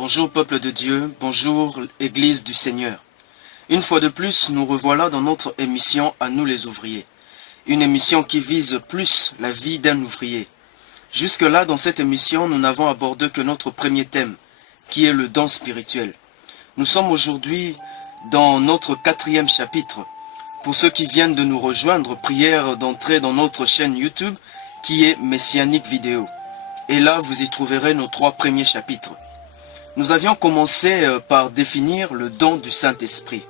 Bonjour peuple de Dieu, bonjour Église du Seigneur. Une fois de plus, nous revoilà dans notre émission à nous les ouvriers. Une émission qui vise plus la vie d'un ouvrier. Jusque-là, dans cette émission, nous n'avons abordé que notre premier thème, qui est le don spirituel. Nous sommes aujourd'hui dans notre 4e chapitre. Pour ceux qui viennent de nous rejoindre, prière d'entrer dans notre chaîne YouTube, qui est Messianique Vidéo. Et là, vous y trouverez nos 3 premiers chapitres. Nous avions commencé par définir le don du Saint-Esprit.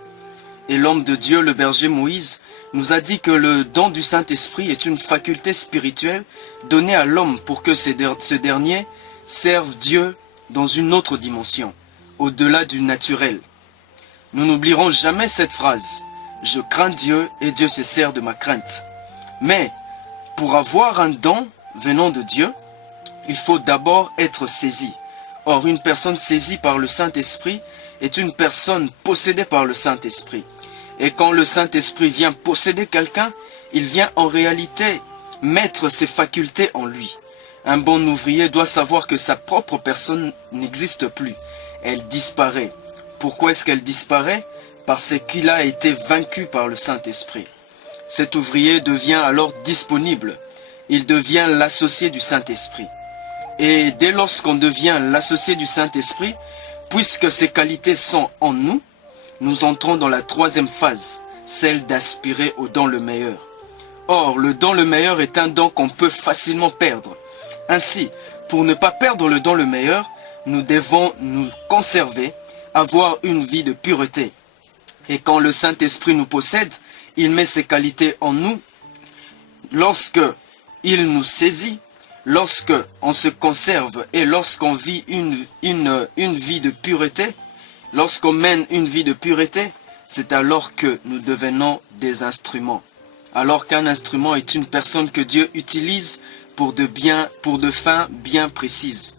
Et l'homme de Dieu, le berger Moïse, nous a dit que le don du Saint-Esprit est une faculté spirituelle donnée à l'homme pour que ce dernier serve Dieu dans une autre dimension, au-delà du naturel. Nous n'oublierons jamais cette phrase « Je crains Dieu et Dieu se sert de ma crainte ». Mais pour avoir un don venant de Dieu, il faut d'abord être saisi. Or, une personne saisie par le Saint-Esprit est une personne possédée par le Saint-Esprit. Et quand le Saint-Esprit vient posséder quelqu'un, il vient en réalité mettre ses facultés en lui. Un bon ouvrier doit savoir que sa propre personne n'existe plus. Elle disparaît. Pourquoi est-ce qu'elle disparaît? Parce qu'il a été vaincu par le Saint-Esprit. Cet ouvrier devient alors disponible. Il devient l'associé du Saint-Esprit. Et dès lorsqu'on devient l'associé du Saint-Esprit, puisque ces qualités sont en nous, nous entrons dans la 3e phase, celle d'aspirer au don le meilleur. Or, le don le meilleur est un don qu'on peut facilement perdre. Ainsi, pour ne pas perdre le don le meilleur, nous devons nous conserver, avoir une vie de pureté. Et quand le Saint-Esprit nous possède, il met ses qualités en nous. Lorsque il nous saisit, lorsque on se conserve et lorsqu'on vit une vie de pureté, lorsqu'on mène une vie de pureté, c'est alors que nous devenons des instruments. Alors qu'un instrument est une personne que Dieu utilise pour de fins bien précises.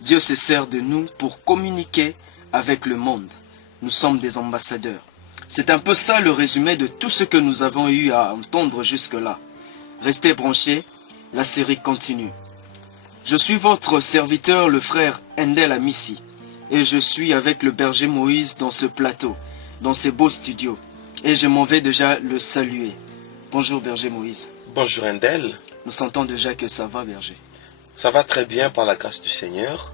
Dieu se sert de nous pour communiquer avec le monde. Nous sommes des ambassadeurs. C'est un peu ça le résumé de tout ce que nous avons eu à entendre jusque-là. Restez branchés. La série continue. Je suis votre serviteur, le frère Endel Amissi, et je suis avec le berger Moïse dans ce plateau, dans ces beaux studios, et je m'en vais déjà le saluer. Bonjour berger Moïse. Bonjour Endel. Nous sentons déjà que ça va berger. Ça va très bien par la grâce du Seigneur,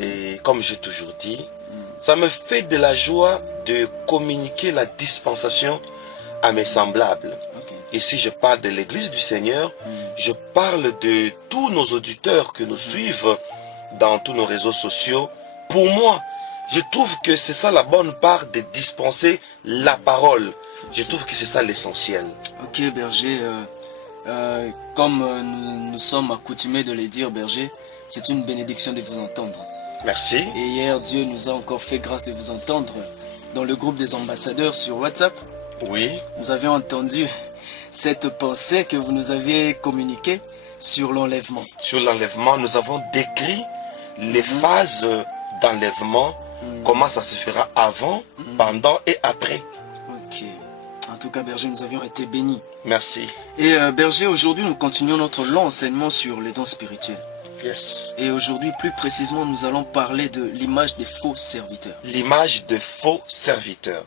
et comme j'ai toujours dit, ça me fait de la joie de communiquer la dispensation à mes semblables. Et si je parle de l'Église du Seigneur, je parle de tous nos auditeurs que nous suivent dans tous nos réseaux sociaux. Pour moi, je trouve que c'est ça la bonne part de dispenser la parole. Je trouve que c'est ça l'essentiel. Ok berger, comme nous sommes accoutumés de le dire berger, c'est une bénédiction de vous entendre. Merci. Et hier, Dieu nous a encore fait grâce de vous entendre dans le groupe des ambassadeurs sur WhatsApp. Oui. Nous avions entendu cette pensée que vous nous aviez communiquée sur l'enlèvement. Sur l'enlèvement, nous avons décrit les phases d'enlèvement, comment ça se fera avant, pendant et après. Ok. En tout cas, berger, nous avions été bénis. Merci. Et berger, aujourd'hui, nous continuons notre long enseignement sur les dons spirituels. Yes. Et aujourd'hui, plus précisément, nous allons parler de l'image des faux serviteurs. L'image de faux serviteurs.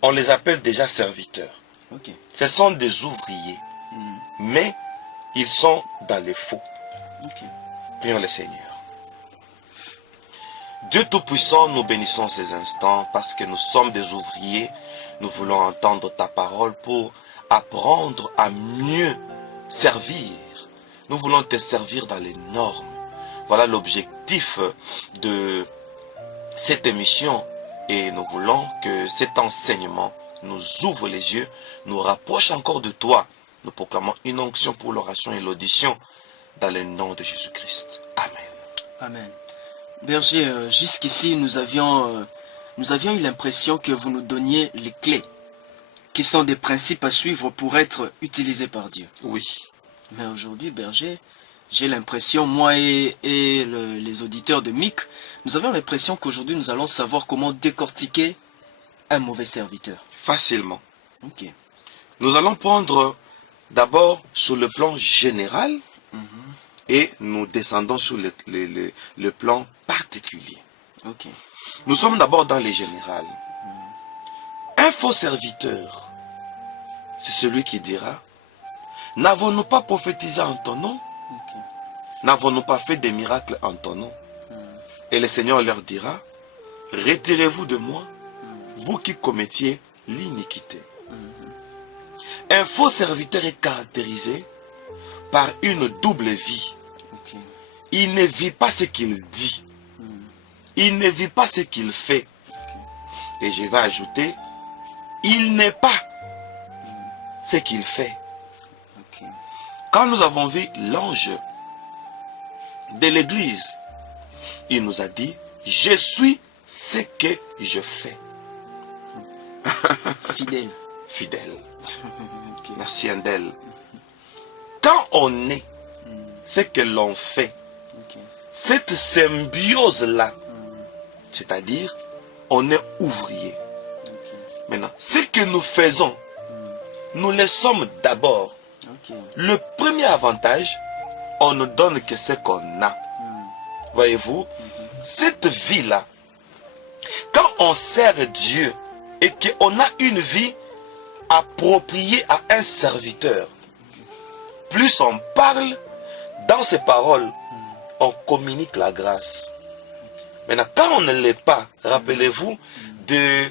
On les appelle déjà serviteurs. Okay. Ce sont des ouvriers, mais ils sont dans les faux. Okay. Prions le Seigneur. Dieu Tout-Puissant, nous bénissons ces instants parce que nous sommes des ouvriers. Nous voulons entendre ta parole pour apprendre à mieux servir. Nous voulons te servir dans les normes. Voilà l'objectif de cette émission. Et nous voulons que cet enseignement nous ouvre les yeux, nous rapproche encore de toi. Nous proclamons une onction pour l'oration et l'audition dans le nom de Jésus-Christ. Amen. Amen. Berger, jusqu'ici, nous avions eu l'impression que vous nous donniez les clés, qui sont des principes à suivre pour être utilisés par Dieu. Oui. Mais aujourd'hui, berger, j'ai l'impression, moi et les auditeurs de MIC, nous avons l'impression qu'aujourd'hui, nous allons savoir comment décortiquer un mauvais serviteur. Facilement. Ok. Nous allons prendre d'abord sur le plan général et nous descendons sur le plan particulier. Ok. Nous sommes d'abord dans les générales. Un faux serviteur, c'est celui qui dira, n'avons-nous pas prophétisé en ton nom? Ok. N'avons-nous pas fait des miracles en ton nom? Et le Seigneur leur dira, retirez-vous de moi, vous qui commettiez l'iniquité. Un faux serviteur est caractérisé par une double vie. Ok. Il ne vit pas ce qu'il dit. Il ne vit pas ce qu'il fait. Et je vais ajouter, il n'est pas ce qu'il fait. Ok. Quand nous avons vu l'ange de l'église, il nous a dit, je suis ce que je fais. Fidèle. Fidèle. Ok. Merci Andel. Quand on est ce que l'on fait, Ok. cette symbiose-là, c'est-à-dire, on est ouvrier. Ok. Maintenant, ce que nous faisons, nous le sommes d'abord. Ok. Le premier avantage, on ne donne que ce qu'on a. Voyez-vous, cette vie-là, quand on sert Dieu et qu'on a une vie appropriée à un serviteur, plus on parle, dans ces paroles, on communique la grâce. Maintenant, quand on ne l'est pas, rappelez-vous de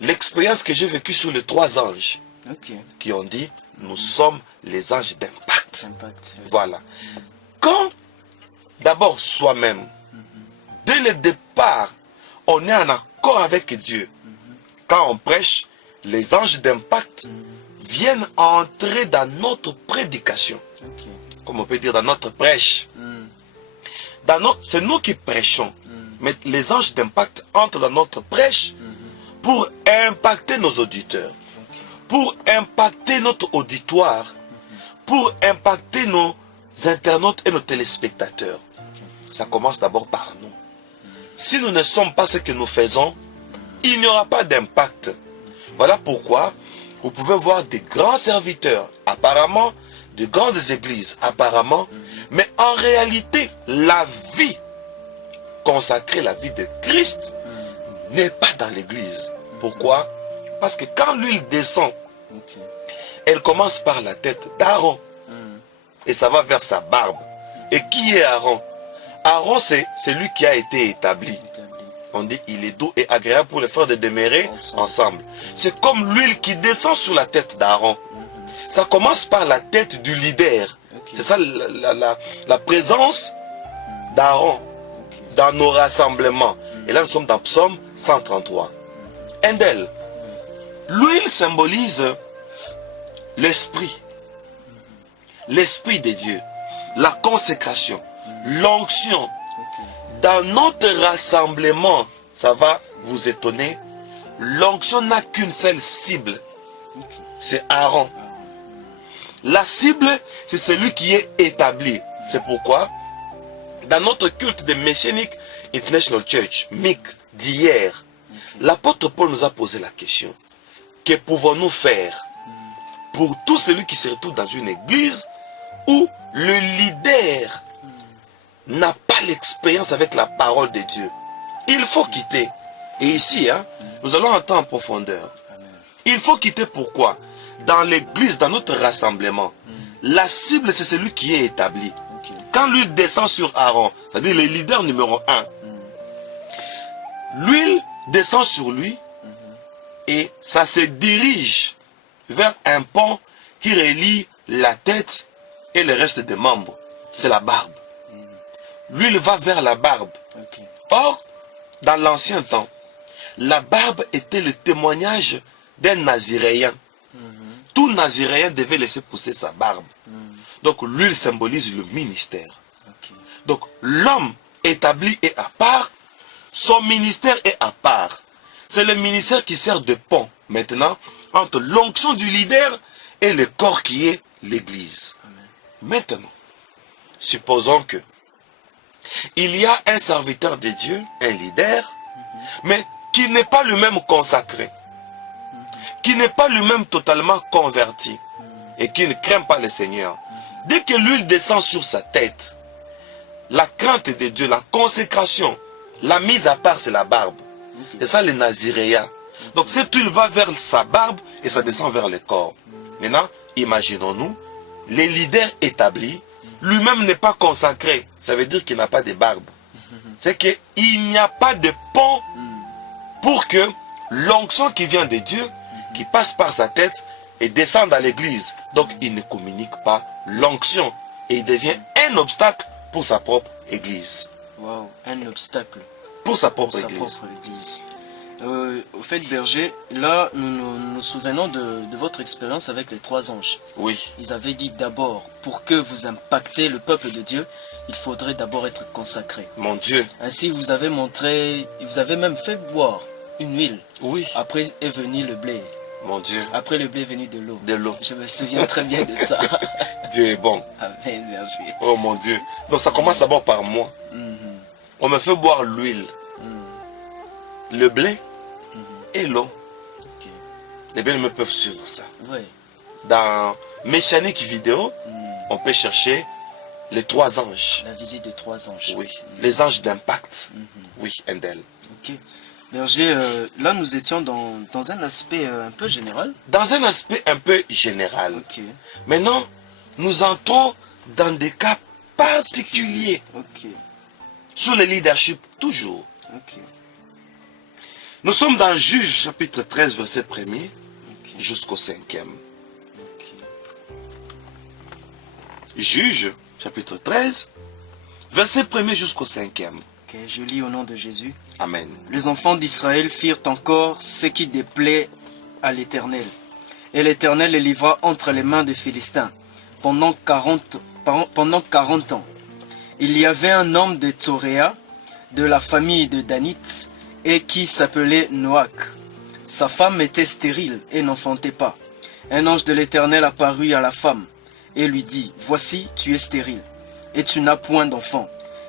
l'expérience que j'ai vécue sur les 3 anges Ok. qui ont dit, nous sommes les anges d'impact. Impact. Voilà. Quand, d'abord soi-même, dès le départ, on est en accord avec Dieu. Quand on prêche, les anges d'impact viennent entrer dans notre prédication. Ok. Comme on peut dire dans notre prêche. C'est nous qui prêchons. Mais les anges d'impact entrent dans notre prêche pour impacter nos auditeurs, pour impacter notre auditoire, pour impacter nos internautes et nos téléspectateurs. Ça commence d'abord par nous. Si nous ne sommes pas ce que nous faisons, il n'y aura pas d'impact. Voilà pourquoi vous pouvez voir des grands serviteurs, apparemment, de grandes églises, apparemment, mais en réalité, la vie consacrée, la vie de Christ, n'est pas dans l'église. Pourquoi? Parce que quand l'huile descend, Ok. elle commence par la tête d'Aaron et ça va vers sa barbe. Et qui est Aaron? Aaron, c'est celui qui a été établi. Établi. On dit il est doux et agréable pour les frères de demeurer ensemble. C'est comme l'huile qui descend sur la tête d'Aaron. Ça commence par la tête du leader. Ok. C'est ça la présence d'Aaron dans nos rassemblements. Et là nous sommes dans Psaume 133. Endel, l'huile symbolise l'esprit. L'esprit de Dieu. La consécration. L'onction. Ok. Dans notre rassemblement, ça va vous étonner, l'onction n'a qu'une seule cible. Ok. C'est Aaron. La cible, c'est celui qui est établi. C'est pourquoi, dans notre culte de Messianic International Church, MIC, d'hier, l'apôtre Paul nous a posé la question. Que pouvons-nous faire pour tout celui qui se retrouve dans une église où le leader n'a pas l'expérience avec la parole de Dieu? Il faut quitter. Et ici, nous allons entrer en profondeur. Amen. Il faut quitter pourquoi? Dans l'église, dans notre rassemblement, la cible, c'est celui qui est établi. Ok. Quand l'huile descend sur Aaron, c'est-à-dire le leader numéro 1, l'huile descend sur lui et ça se dirige vers un pont qui relie la tête et le reste des membres. C'est la barbe. L'huile va vers la barbe. Ok. Or, dans l'ancien temps, la barbe était le témoignage d'un naziréen. Tout naziréen devait laisser pousser sa barbe. Donc l'huile symbolise le ministère. Ok. Donc l'homme établi est à part, son ministère est à part. C'est le ministère qui sert de pont maintenant entre l'onction du leader et le corps qui est l'église. Amen. Maintenant, supposons que il y a un serviteur de Dieu, un leader, mais qui n'est pas lui-même consacré, qui n'est pas lui-même totalement converti et qui ne craint pas le Seigneur. Dès que l'huile descend sur sa tête, la crainte de Dieu, la consécration La mise à part, c'est la barbe. Ok. C'est ça les naziréas. Donc cette huile va vers sa barbe et ça descend vers le corps. Maintenant, imaginons-nous, les leaders établis, lui-même n'est pas consacré. Ça veut dire qu'il n'a pas de barbe. C'est qu'il n'y a pas de pont pour que l'onction qui vient de Dieu, qui passe par sa tête et descend dans l'église. Donc il ne communique pas l'onction et il devient un obstacle pour sa propre église. Wow, un obstacle Pour sa pour propre sa église. propre église. Au fait, berger, là, nous souvenons de votre expérience avec les 3 anges. Oui, Ils avaient dit d'abord, pour que vous impactez le peuple de Dieu, il faudrait d'abord être consacré. mon Dieu. Ainsi, vous avez montré, vous avez même fait boire une huile. Oui, Après est venu le blé. mon Dieu. Après le blé est venu de l'eau. De l'eau. Je me souviens très bien de ça. Dieu est bon. Amen, berger. Oh mon Dieu. Donc ça commence d'abord par moi. Mhm, On me fait boire l'huile, mhm, le blé mhm. et l'eau. Ok. Les bien me peuvent suivre ça. Ouais. Dans Messianique vidéo, Mhm. on peut chercher les 3 anges. La visite de 3 anges. Oui, les anges d'impact. Mhm. Oui, Endel. Ok. Berger, là nous étions dans un aspect un peu général. Dans un aspect un peu général. Ok. Maintenant, nous entrons dans des cas particuliers. Ok. Sur le leadership, toujours. Ok. Nous sommes dans Juge chapitre 13, verset 1er Ok. jusqu'au 5e. Ok. Juge chapitre 13, verset 1er jusqu'au 5e. Ok. Je lis au nom de Jésus. Amen. Les enfants d'Israël firent encore ce qui déplaît à l'Éternel. Et l'Éternel les livra entre les mains des Philistins pendant 40 ans. Il y avait un homme de Toréa, de la famille de Danite, et qui s'appelait Noach. Sa femme était stérile et n'enfantait pas. Un ange de l'Éternel apparut à la femme et lui dit, « Voici, tu es stérile, et tu n'as point d'enfant.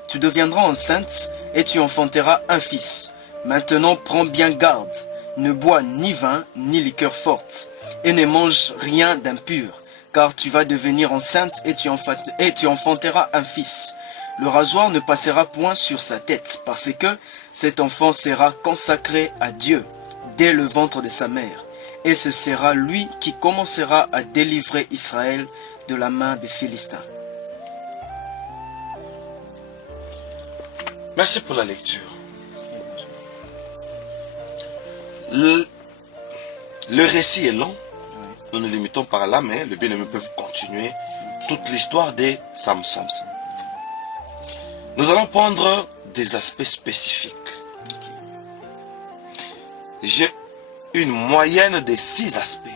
Tu deviendras enceinte et tu enfanteras un fils. Maintenant prends bien garde, ne bois ni vin ni liqueur forte, et ne mange rien d'impur, car tu vas devenir enceinte et tu enfanteras un fils. Le rasoir ne passera point sur sa tête, parce que cet enfant sera consacré à Dieu dès le ventre de sa mère, et ce sera lui qui commencera à délivrer Israël de la main des Philistins. » Merci pour la lecture. Le récit est long. Nous nous limitons par là, mais les bien-aimés peuvent continuer toute l'histoire de Samson. Nous allons prendre des aspects spécifiques. J'ai une moyenne de 6 aspects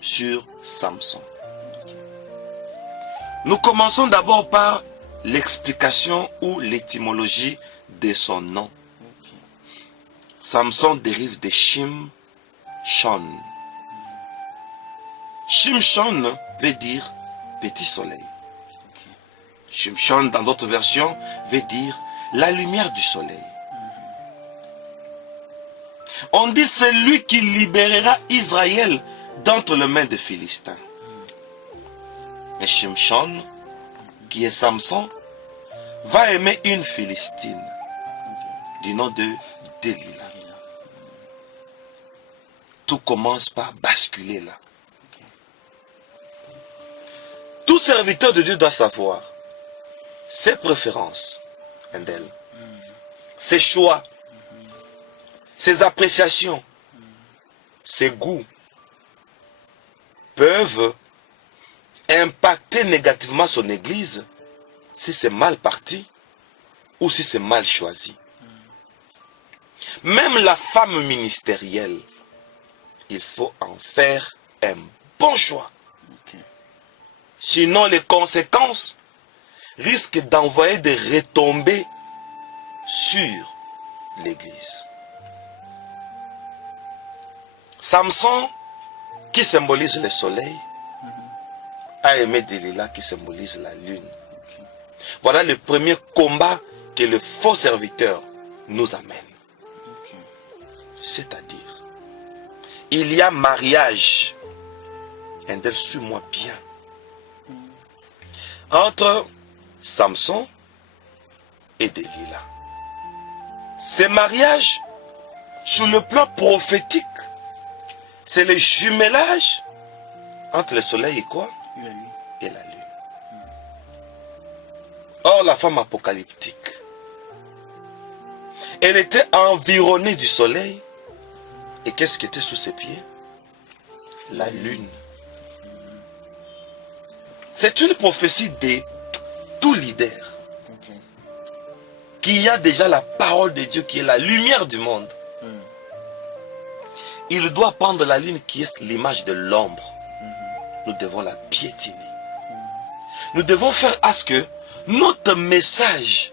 sur Samson. Nous commençons d'abord par l'explication ou l'étymologie de son nom. Samson dérive de Shimshon. Shimshon veut dire petit soleil. Shimshon, dans d'autres versions, veut dire la lumière du soleil. On dit c'est lui qui libérera Israël d'entre les mains des Philistins. Mais Shimshon, qui est Samson, va aimer une Philistine du nom de Delilah. Tout commence par basculer là. Tout serviteur de Dieu doit savoir ses préférences, ses choix, ses appréciations, ses goûts peuvent impacter négativement son église si c'est mal parti ou si c'est mal choisi. Même la femme ministérielle, il faut en faire un bon choix. Sinon, les conséquences risquent d'envoyer des retombées sur l'église. Samson, qui symbolise le soleil, a aimé Delilah, qui symbolise la lune. Voilà le premier combat que le faux serviteur nous amène. C'est-à-dire, il y a mariage, suis-moi bien, entre Samson et Delilah. Ces mariages, sur le plan prophétique, c'est le jumelage entre le soleil et quoi? Et la lune. Or, la femme apocalyptique, elle était environnée du soleil. Et qu'est-ce qui était sous ses pieds? La lune. C'est une prophétie de tout leader qui a déjà la parole de Dieu qui est la lumière du monde. Il doit prendre la lune qui est l'image de l'ombre. Nous devons la piétiner. Nous devons faire à ce que notre message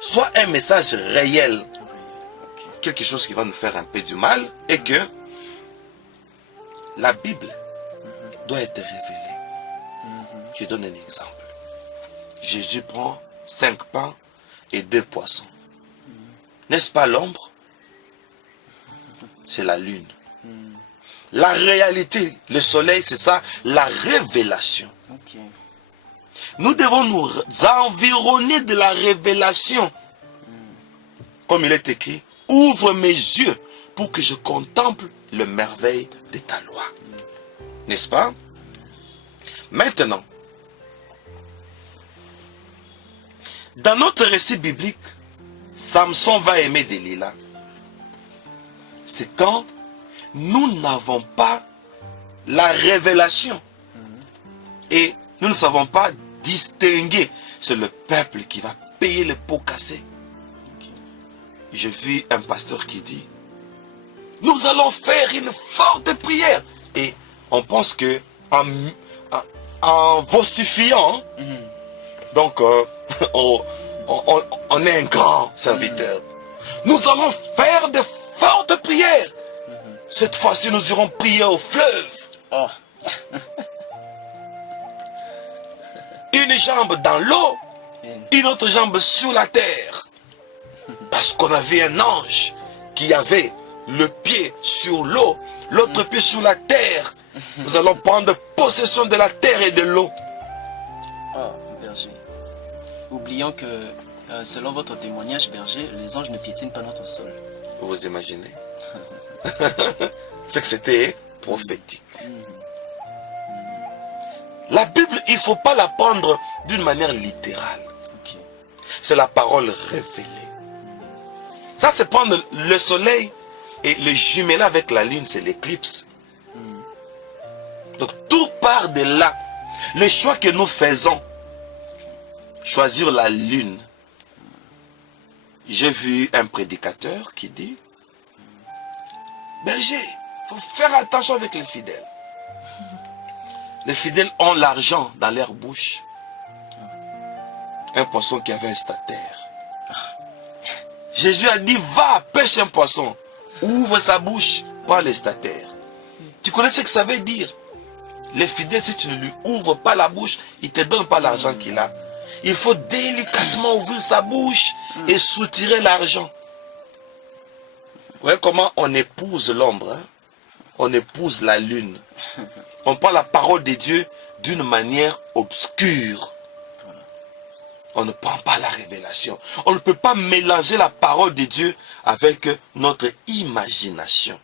soit un message réel. Quelque chose qui va nous faire un peu du mal et que la Bible doit être révélée. Je donne un exemple. Jésus prend 5 pains et 2 poissons. N'est-ce pas l'ombre? C'est la lune. La réalité, le soleil, c'est ça, la révélation. Nous devons nous environner de la révélation. Comme il est écrit, ouvre mes yeux pour que je contemple le merveille de ta loi. N'est-ce pas? Maintenant, dans notre récit biblique, Samson va aimer Delilah. C'est quand nous n'avons pas la révélation. Et nous ne savons pas distinguer. C'est le peuple qui va payer le pot cassé. J'ai vu un pasteur qui dit, nous allons faire une forte prière. Et on pense que en vocifiant, donc on est un grand serviteur. Nous allons faire de fortes prières. Cette fois-ci, nous irons prier au fleuve. Une jambe dans l'eau, une autre jambe sur la terre. Parce qu'on avait un ange qui avait le pied sur l'eau, l'autre pied sur la terre. Nous allons prendre possession de la terre et de l'eau. Oh, berger. Oublions que, selon votre témoignage, berger, les anges ne piétinent pas notre sol. Vous imaginez? C'est que c'était prophétique. La Bible, il ne faut pas la prendre d'une manière littérale. C'est la parole révélée. Ça, c'est prendre le soleil et le jumeler avec la lune, c'est l'éclipse. Donc, tout part de là. Le choix que nous faisons, choisir la lune. J'ai vu un prédicateur qui dit, berger, il faut faire attention avec les fidèles. Les fidèles ont l'argent dans leur bouche. Un poisson qui avait un stataire. Jésus a dit, va, pêche un poisson. Ouvre sa bouche, prends le stataire. Tu connais ce que ça veut dire? Les fidèles, si tu ne lui ouvres pas la bouche, il ne te donne pas l'argent qu'il a. Il faut délicatement ouvrir sa bouche et soutirer l'argent. Vous voyez comment on épouse l'ombre, hein? On épouse la lune. On prend la parole de Dieu d'une manière obscure. On ne prend pas la révélation. On ne peut pas mélanger la parole de Dieu avec notre imagination.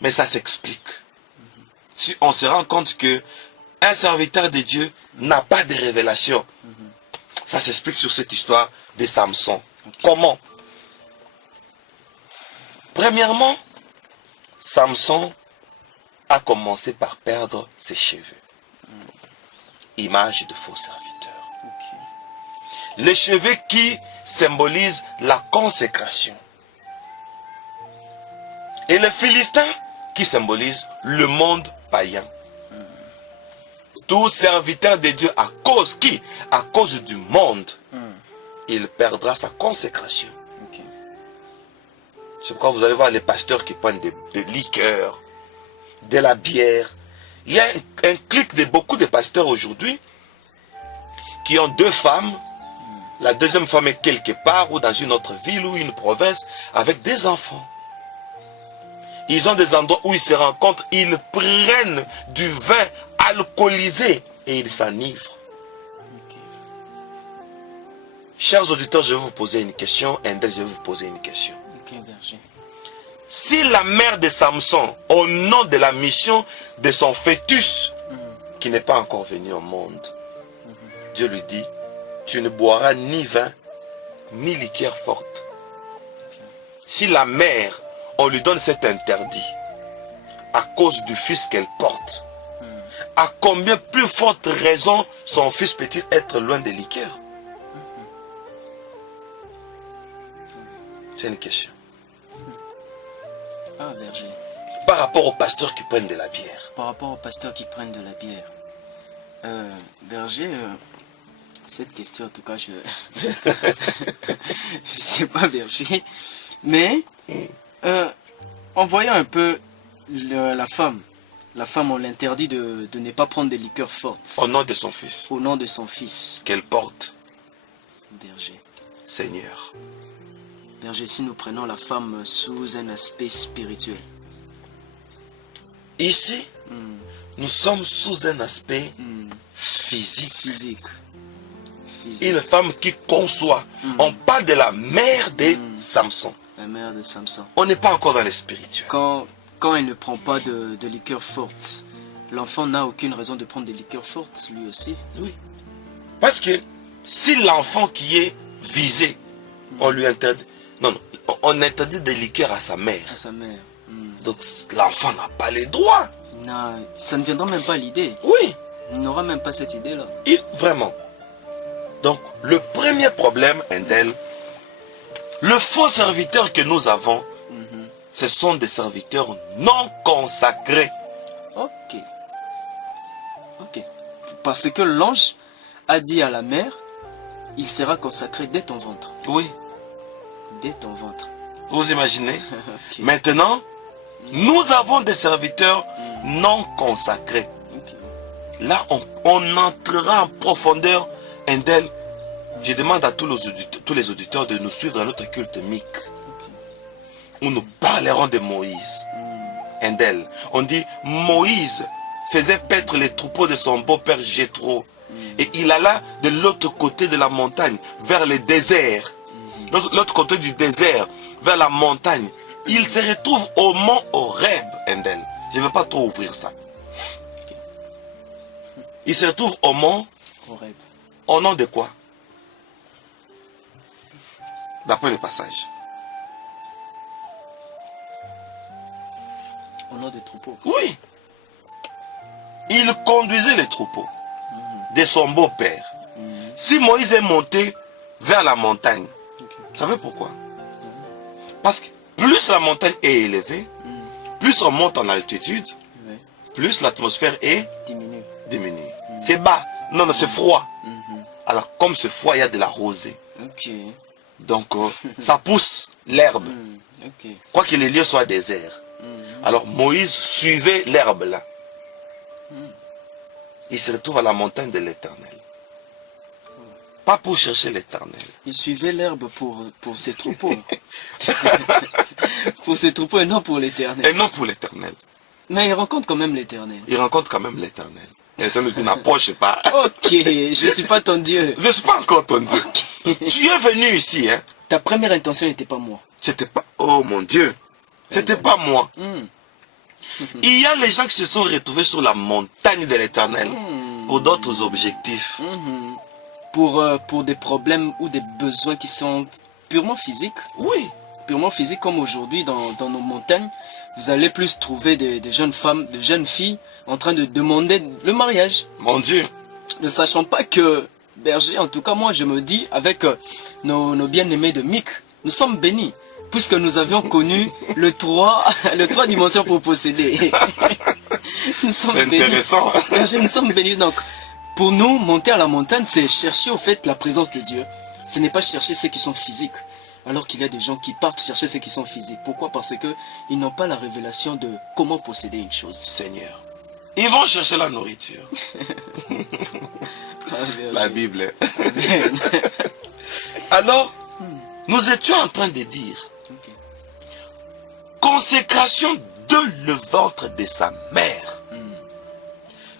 Mais ça s'explique. Si on se rend compte que un serviteur de Dieu n'a pas de révélation, ça s'explique sur cette histoire de Samson. Comment? Premièrement, Samson a commencé par perdre ses cheveux. Image de faux serviteurs. Les cheveux qui symbolisent la consécration. Et les Philistins qui symbolisent le monde païen. Tout serviteur de Dieu à cause qui? À cause du monde. Il perdra sa consécration. C'est pourquoi vous allez voir les pasteurs qui prennent de liqueurs, de la bière. Il y a un clic de beaucoup de pasteurs aujourd'hui qui ont 2 femmes. La deuxième femme est quelque part ou dans une autre ville ou une province avec des enfants. Ils ont des endroits où ils se rencontrent, ils prennent du vin alcoolisé et ils s'enivrent. Chers auditeurs, je vais vous poser une question. Endel, je vais vous poser une question. Ok, berger. Si la mère de Samson, au nom de la mission de son fœtus, qui n'est pas encore venu au monde, Dieu lui dit, tu ne boiras ni vin, ni liqueur forte. Si la mère, on lui donne cet interdit, à cause du fils qu'elle porte, à combien plus forte raison son fils peut-il être loin des liqueurs? C'est une question. Ah, berger. Par rapport aux pasteurs qui prennent de la bière. Par rapport aux pasteurs qui prennent de la bière. Berger, cette question, en tout cas, je je sais pas, berger. Mais, en voyant un peu la femme, on l'interdit de ne pas prendre des liqueurs fortes. Au nom de son fils. Au nom de son fils. Qu'elle porte. Berger. Seigneur. Berger, si nous prenons la femme sous un aspect spirituel. Ici, nous sommes sous un aspect physique. Physique. Une femme qui conçoit. On parle de la mère de Samson. La mère de Samson. On n'est pas encore dans le spirituel. Quand elle ne prend pas de liqueur forte, l'enfant n'a aucune raison de prendre des liqueurs fortes, lui aussi. Oui. Parce que si l'enfant qui est visé, on lui interdit... Non, on interdit des liqueurs à sa mère. À sa mère. Donc l'enfant n'a pas les droits. Non, ça ne viendra même pas à l'idée. Oui. Il n'aura même pas cette idée-là. Vraiment. Donc, le premier problème, Endel, le faux serviteur que nous avons, ce sont des serviteurs non consacrés. Ok. Ok. Parce que l'ange a dit à la mère, il sera consacré dès ton ventre. Oui. Dès ton ventre. Vous imaginez? Okay. Maintenant, nous avons des serviteurs non consacrés. Okay. Là, on entrera en profondeur. Endel, je demande à tous les auditeurs de nous suivre dans notre culte mic, où nous parlerons de Moïse. Endel, on dit Moïse faisait paître les troupeaux de son beau-père Jéthro, et il alla de l'autre côté de la montagne, vers le désert. L'autre côté du désert, vers la montagne. Il se retrouve au mont Horeb, Endel. Je ne vais pas trop ouvrir ça. Il se retrouve au mont Horeb. Au nom de quoi? D'après le passage. Au nom des troupeaux. Oui. Il conduisait les troupeaux de son beau-père. Si Moïse est monté vers la montagne, vous savez pourquoi? Parce que plus la montagne est élevée, plus on monte en altitude, plus l'atmosphère est diminuée. C'est bas. Non, c'est froid. Alors, comme c'est froid, il y a de la rosée. Okay. Donc, ça pousse l'herbe. Okay. Quoi que les lieux soient déserts. Alors, Moïse suivait l'herbe là. Il se retrouve à la montagne de l'Éternel. Pas pour chercher l'Éternel. Il suivait l'herbe pour ses troupeaux. Pour ses troupeaux et non pour l'Éternel. Et non pour l'Éternel. Mais il rencontre quand même l'Éternel. Il rencontre quand même l'Éternel. L'Éternel qui n'approche pas. Ok, je ne suis pas ton Dieu. Je ne suis pas encore ton Dieu. Okay. Tu es venu ici. Hein? Ta première intention n'était pas moi. C'était pas... Oh mon Dieu. C'était pas moi. Il y a les gens qui se sont retrouvés sur la montagne de l'Éternel pour d'autres objectifs. Pour des problèmes ou des besoins qui sont purement physiques. Oui. Purement physiques, comme aujourd'hui dans nos montagnes. Vous allez plus trouver des jeunes femmes, de jeunes filles en train de demander le mariage. Mon Dieu. Ne sachant pas que, berger, en tout cas moi je me dis, avec nos bien-aimés de Mick, nous sommes bénis. Puisque nous avions connu le 3 dimensions pour posséder. Nous sommes c'est bénis. Intéressant. Berger, nous sommes bénis. Donc, pour nous, monter à la montagne, c'est chercher au fait la présence de Dieu. Ce n'est pas chercher ceux qui sont physiques. Alors qu'il y a des gens qui partent chercher ceux qui sont physiques. Pourquoi? Parce qu'ils n'ont pas la révélation de comment posséder une chose. Seigneur. Ils vont chercher la nourriture. La Bible. Alors, nous étions en train de dire consécration de le ventre de sa mère.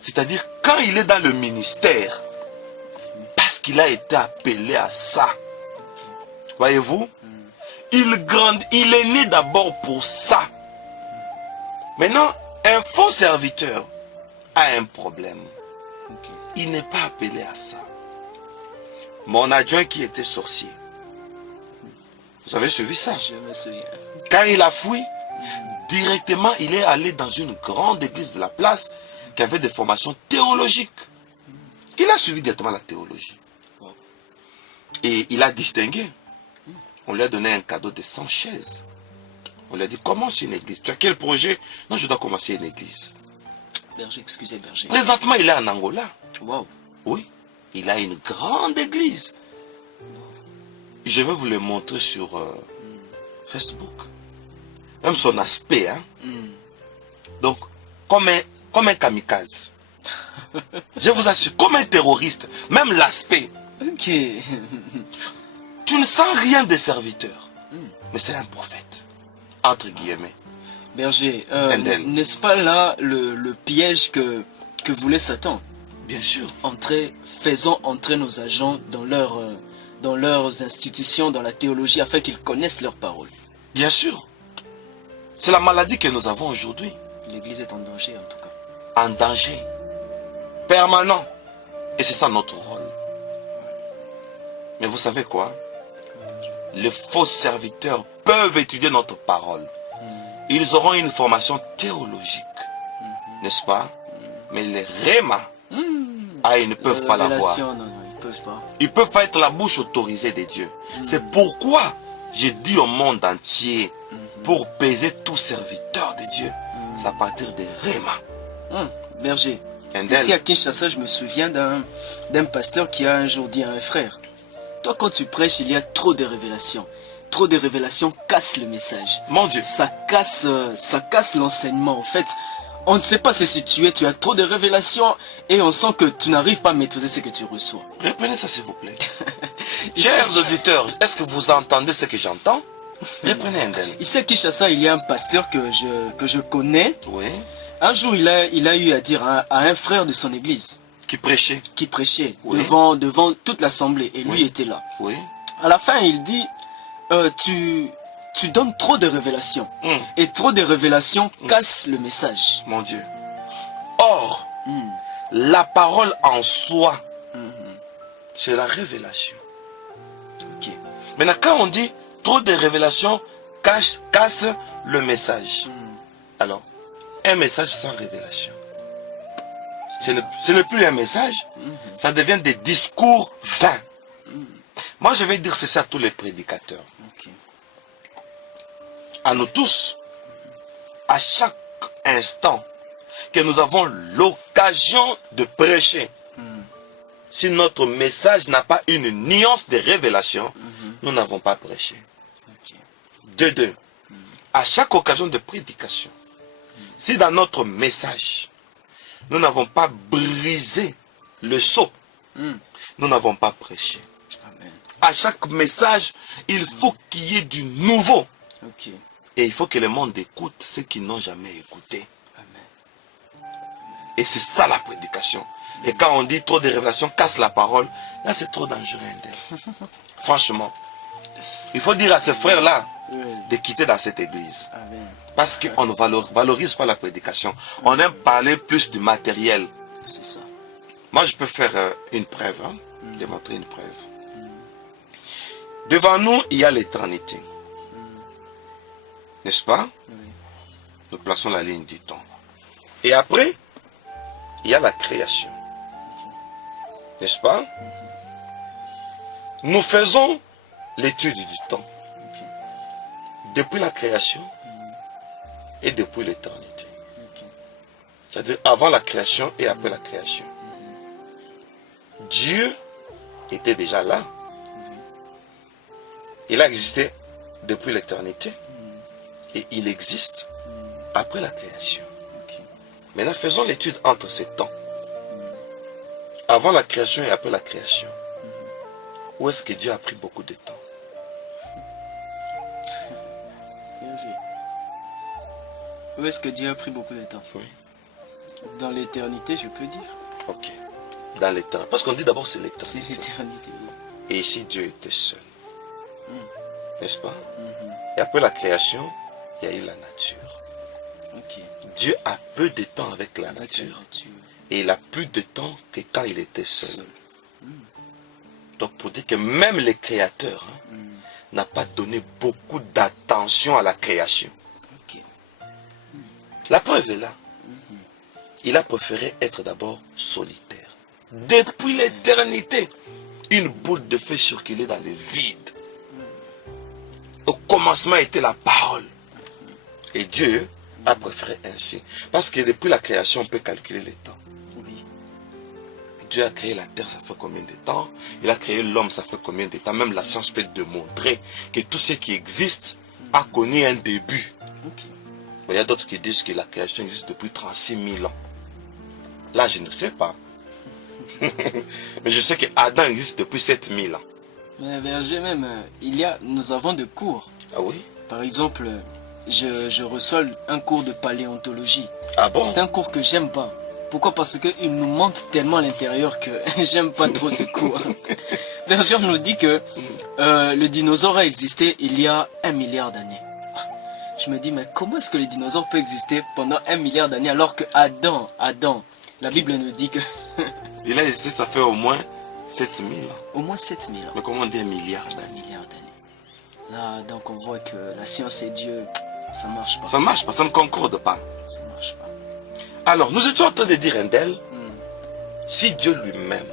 C'est-à-dire quand il est dans le ministère, parce qu'il a été appelé à ça. Voyez-vous, il est né d'abord pour ça. Maintenant, un faux serviteur a un problème. Ok. Il n'est pas appelé à ça. Mon adjoint qui était sorcier, vous avez suivi ça? Je me souviens. Quand il a fui, directement il est allé dans une grande église de la place qui avait des formations théologiques. Il a suivi directement la théologie. Et il a distingué. On lui a donné un cadeau de 100 chaises. On lui a dit, commence une église. Tu as quel projet? Non, je dois commencer une église. Berger, excusez Berger. Présentement, il est en Angola. Wow. Oui, il a une grande église. Je vais vous le montrer sur Facebook. Même son aspect. Hein? Donc, comme un kamikaze. Je vous assure, comme un terroriste. Même l'aspect. Ok. Tu ne sens rien des serviteurs. Mais c'est un prophète. Entre guillemets. Berger, Endel. n'est-ce pas là le piège que voulait Satan? Bien sûr. Faisons entrer nos agents dans leurs institutions, dans la théologie, afin qu'ils connaissent leurs paroles. Bien sûr. C'est la maladie que nous avons aujourd'hui. L'Église est en danger en tout cas. En danger. Permanent. Et c'est ça notre rôle. Mais vous savez quoi? Les faux serviteurs peuvent étudier notre parole. Ils auront une formation théologique. N'est-ce pas? Mais les rémas, ils ne peuvent pas l'avoir. Non, ils peuvent pas. Ils ne peuvent pas être la bouche autorisée de Dieu. C'est pourquoi j'ai dit au monde entier, pour peser tout serviteur de Dieu, c'est à partir des rémas. Berger, Endel. ici à Kinshasa, je me souviens d'un pasteur qui a un jour dit à un frère, toi quand tu prêches, il y a trop de révélations. Trop de révélations cassent le message. Mon Dieu. Ça casse l'enseignement. En fait, on ne sait pas se situer, tu as trop de révélations et on sent que tu n'arrives pas à maîtriser ce que tu reçois. Reprenez ça s'il vous plaît. Chers auditeurs, est-ce que vous entendez ce que j'entends? Reprenez Endel. Ici à Kinshasa, il y a un pasteur que je connais. Oui. Un jour, il a eu à dire à un frère de son église Qui prêchait. qui prêchait Oui. devant toute l'assemblée et lui Oui. était là. Oui. À la fin, il dit, tu donnes trop de révélations. Et trop de révélations cassent le message. Mon Dieu. Or, la parole en soi, c'est la révélation. Ok. Maintenant, quand on dit trop de révélations casse le message. Alors, un message sans révélation. Ce n'est plus un message, ça devient des discours vains. Moi, je vais dire ceci à tous les prédicateurs. Ok. À nous tous, à chaque instant que nous avons l'occasion de prêcher, si notre message n'a pas une nuance de révélation, nous n'avons pas prêché. Ok. De deux, à chaque occasion de prédication, si dans notre message, nous n'avons pas brisé le sceau, nous n'avons pas prêché. Amen. À chaque message, il faut qu'il y ait du nouveau. Ok. Et il faut que le monde écoute ceux qui n'ont jamais écouté. Amen. Et c'est ça la prédication. Et quand on dit trop de révélations casse la parole, là c'est trop dangereux. Franchement. Il faut dire à ces frères-là de quitter dans cette église. Amen. Parce qu'on ne valorise pas la prédication. On aime parler plus du matériel. C'est ça. Moi je peux faire une preuve. Démontrer une preuve. Devant nous, il y a l'éternité. N'est-ce pas? Oui. Nous plaçons la ligne du temps. Et après, il y a la création. N'est-ce pas? Nous faisons l'étude du temps. Depuis la création et depuis l'éternité. C'est-à-dire avant la création et après la création. Dieu était déjà là. Il a existé depuis l'éternité. Et il existe après la création. Maintenant, faisons l'étude entre ces temps. Avant la création et après la création. Où est-ce que Dieu a pris beaucoup de temps? Où est-ce que Dieu a pris beaucoup de temps? Oui. Dans l'éternité, je peux dire. Ok. Dans l'éternité. Parce qu'on dit d'abord c'est C'est l'éternité. l'éternité. Oui. Et ici, Dieu était seul. N'est-ce pas? Et après la création, il y a eu la nature. Ok. Dieu a peu de temps avec la Avec la nature. nature. Et il a plus de temps que quand il était seul. Seul. Donc pour dire que même les créateurs n'ont pas donné beaucoup d'attention à la création. Ok. La preuve est là. Il a préféré être d'abord solitaire. Depuis l'éternité, une boule de feu circulait dans le vide. Au commencement était la parole. Et Dieu a préféré ainsi. Parce que depuis la création, on peut calculer le temps. Oui. Dieu a créé la terre, ça fait combien de temps? Il a créé l'homme, ça fait combien de temps? Même la science peut démontrer que tout ce qui existe a connu un début. Ok. Mais il y a d'autres qui disent que la création existe depuis 36 000 ans. Là, je ne sais pas. Mais je sais que Adam existe depuis 7 000 ans. Mais berger même, nous avons des cours. Ah oui? Par exemple, je reçois un cours de paléontologie. Ah bon? C'est un cours que j'aime pas. Pourquoi? Parce qu'il nous montre tellement à l'intérieur que j'aime pas trop ce cours. Berger nous dit que le dinosaure a existé il y a 1 milliard d'années. Je me dis, mais comment est-ce que les dinosaures peuvent exister pendant 1 milliard d'années alors que Adam, la Bible nous dit que... Il a existé, ça fait au moins 7 000 ans. Au moins 7000 ans. Mais comment on dit 1 milliard 1 d'années? milliard d'années. Là, donc on voit que la science et Dieu, ça marche pas. Ça ne marche pas, ça ne concorde pas. Ça marche pas. Alors, nous étions en train de dire, Endel, si Dieu lui-même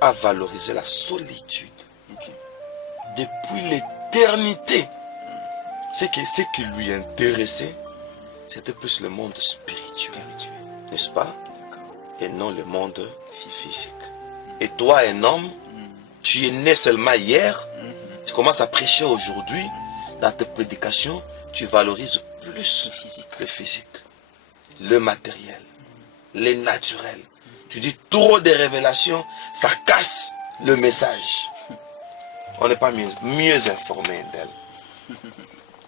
a valorisé la solitude Ok. depuis l'éternité, c'est que ce qui lui intéressait, c'était plus le monde spirituel, Spirituel. n'est-ce pas? D'accord. Et non le monde physique. Et toi, un homme, tu es né seulement hier, tu commences à prêcher aujourd'hui, dans tes prédications, tu valorises plus Le physique. le physique, le matériel, les naturels. Tu dis trop de révélations, ça casse le message. On n'est pas mieux informé d'elle.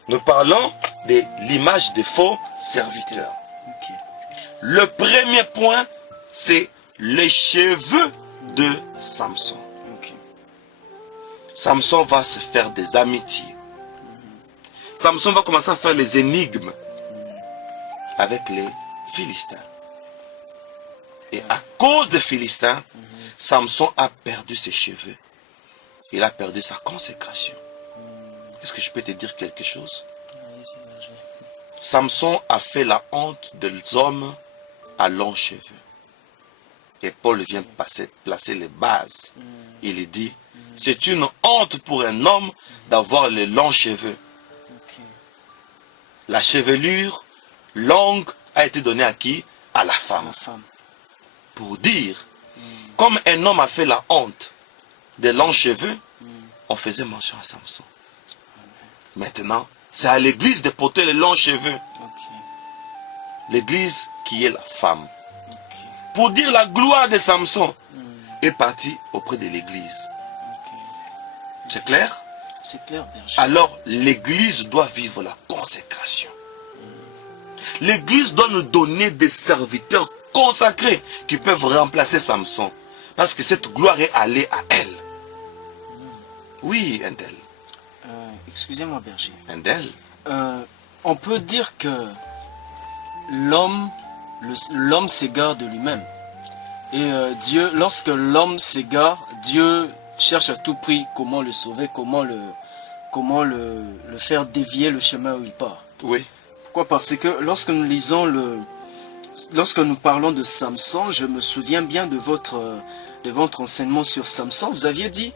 Nous parlons de l'image des faux serviteurs. Ok. Le premier point, c'est les cheveux de Samson. Ok. Samson va se faire des amitiés. Samson va commencer à faire les énigmes avec les Philistins. Et à cause des Philistins, Samson a perdu ses cheveux. Il a perdu sa consécration. Est-ce que je peux te dire quelque chose? Allez-y, berger. Samson a fait la honte des hommes à longs cheveux. Et Paul vient placer les bases. Il dit, c'est une honte pour un homme d'avoir les longs cheveux. Ok. La chevelure longue a été donnée à qui? À la Ma femme. femme. Pour dire, comme un homme a fait la honte des longs cheveux, on faisait mention à Samson. Maintenant, c'est à l'église de porter les longs cheveux. Ok. L'église qui est la femme. Ok. Pour dire la gloire de Samson est partie auprès de l'église. Ok. C'est clair? C'est clair, berger. Alors, l'église doit vivre la consécration. L'église doit nous donner des serviteurs consacrés qui peuvent remplacer Samson. Parce que cette gloire est allée à elle. Oui, Endel. Excusez-moi, berger. Endel. On peut dire que l'homme s'égare de lui-même. Et Dieu, lorsque l'homme s'égare, Dieu cherche à tout prix comment le sauver, comment le faire dévier le chemin où il part. Oui. Pourquoi? Parce que lorsque nous parlons de Samson, je me souviens bien de votre enseignement sur Samson. Vous aviez dit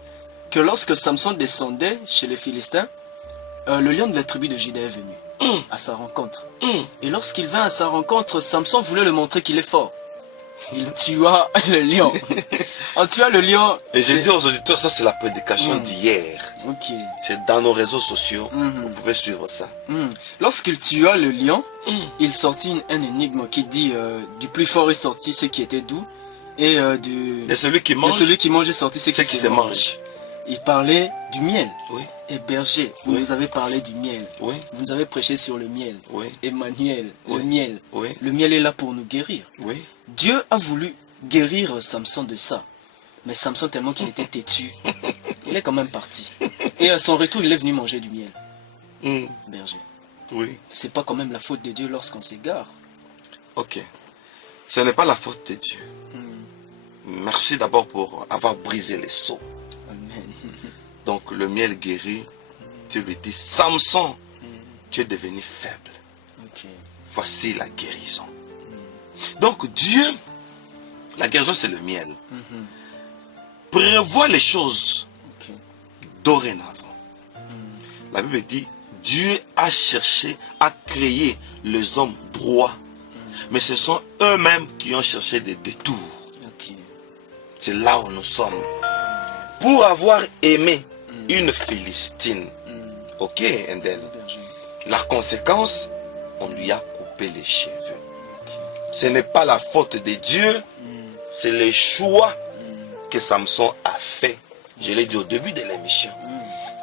que lorsque Samson descendait chez les Philistins, le lion de la tribu de Juda est venu à sa rencontre. Et lorsqu'il vint à sa rencontre, Samson voulait le montrer qu'il est fort. Il tua le lion. En tuant le lion... Et j'ai dit aux auditeurs, ça c'est la prédication d'hier. Ok. C'est dans nos réseaux sociaux. Vous pouvez suivre ça. Lorsqu'il tua le lion, il sortit un énigme qui dit du plus fort est sorti ce qui était doux, et Et celui qui mange, est sorti ce c'est qui se mange. Il parlait du miel. Oui. Et berger, vous Oui. nous avez parlé du miel. Oui. Vous nous avez prêché sur le miel. Oui. Emmanuel, Oui. le miel. Oui. Le miel est là pour nous guérir. Oui. Dieu a voulu guérir Samson de ça. Mais Samson, tellement qu'il était têtu, il est quand même parti. Et à son retour, il est venu manger du miel. Hmm, Berger, oui, c'est pas quand même la faute de Dieu lorsqu'on s'égare. ok. Ce n'est pas la faute de Dieu. Merci d'abord pour avoir brisé les seaux. Amen. Donc le miel guéri, Dieu lui dit, Samson, tu es devenu faible. Ok. Voici la guérison. Donc Dieu, la guérison c'est le miel, Mhm. prévoit les choses Ok. dorénavant. La Bible dit, Dieu a cherché à créer les hommes droits, mais ce sont eux-mêmes qui ont cherché des détours. Ok. C'est là où nous sommes. Pour avoir aimé une Philistine, ok, Endel, Berger. la conséquence, on lui a coupé les cheveux. Ok. Ce n'est pas la faute de Dieu, c'est le choix que Samson a fait. Je l'ai dit au début de l'émission.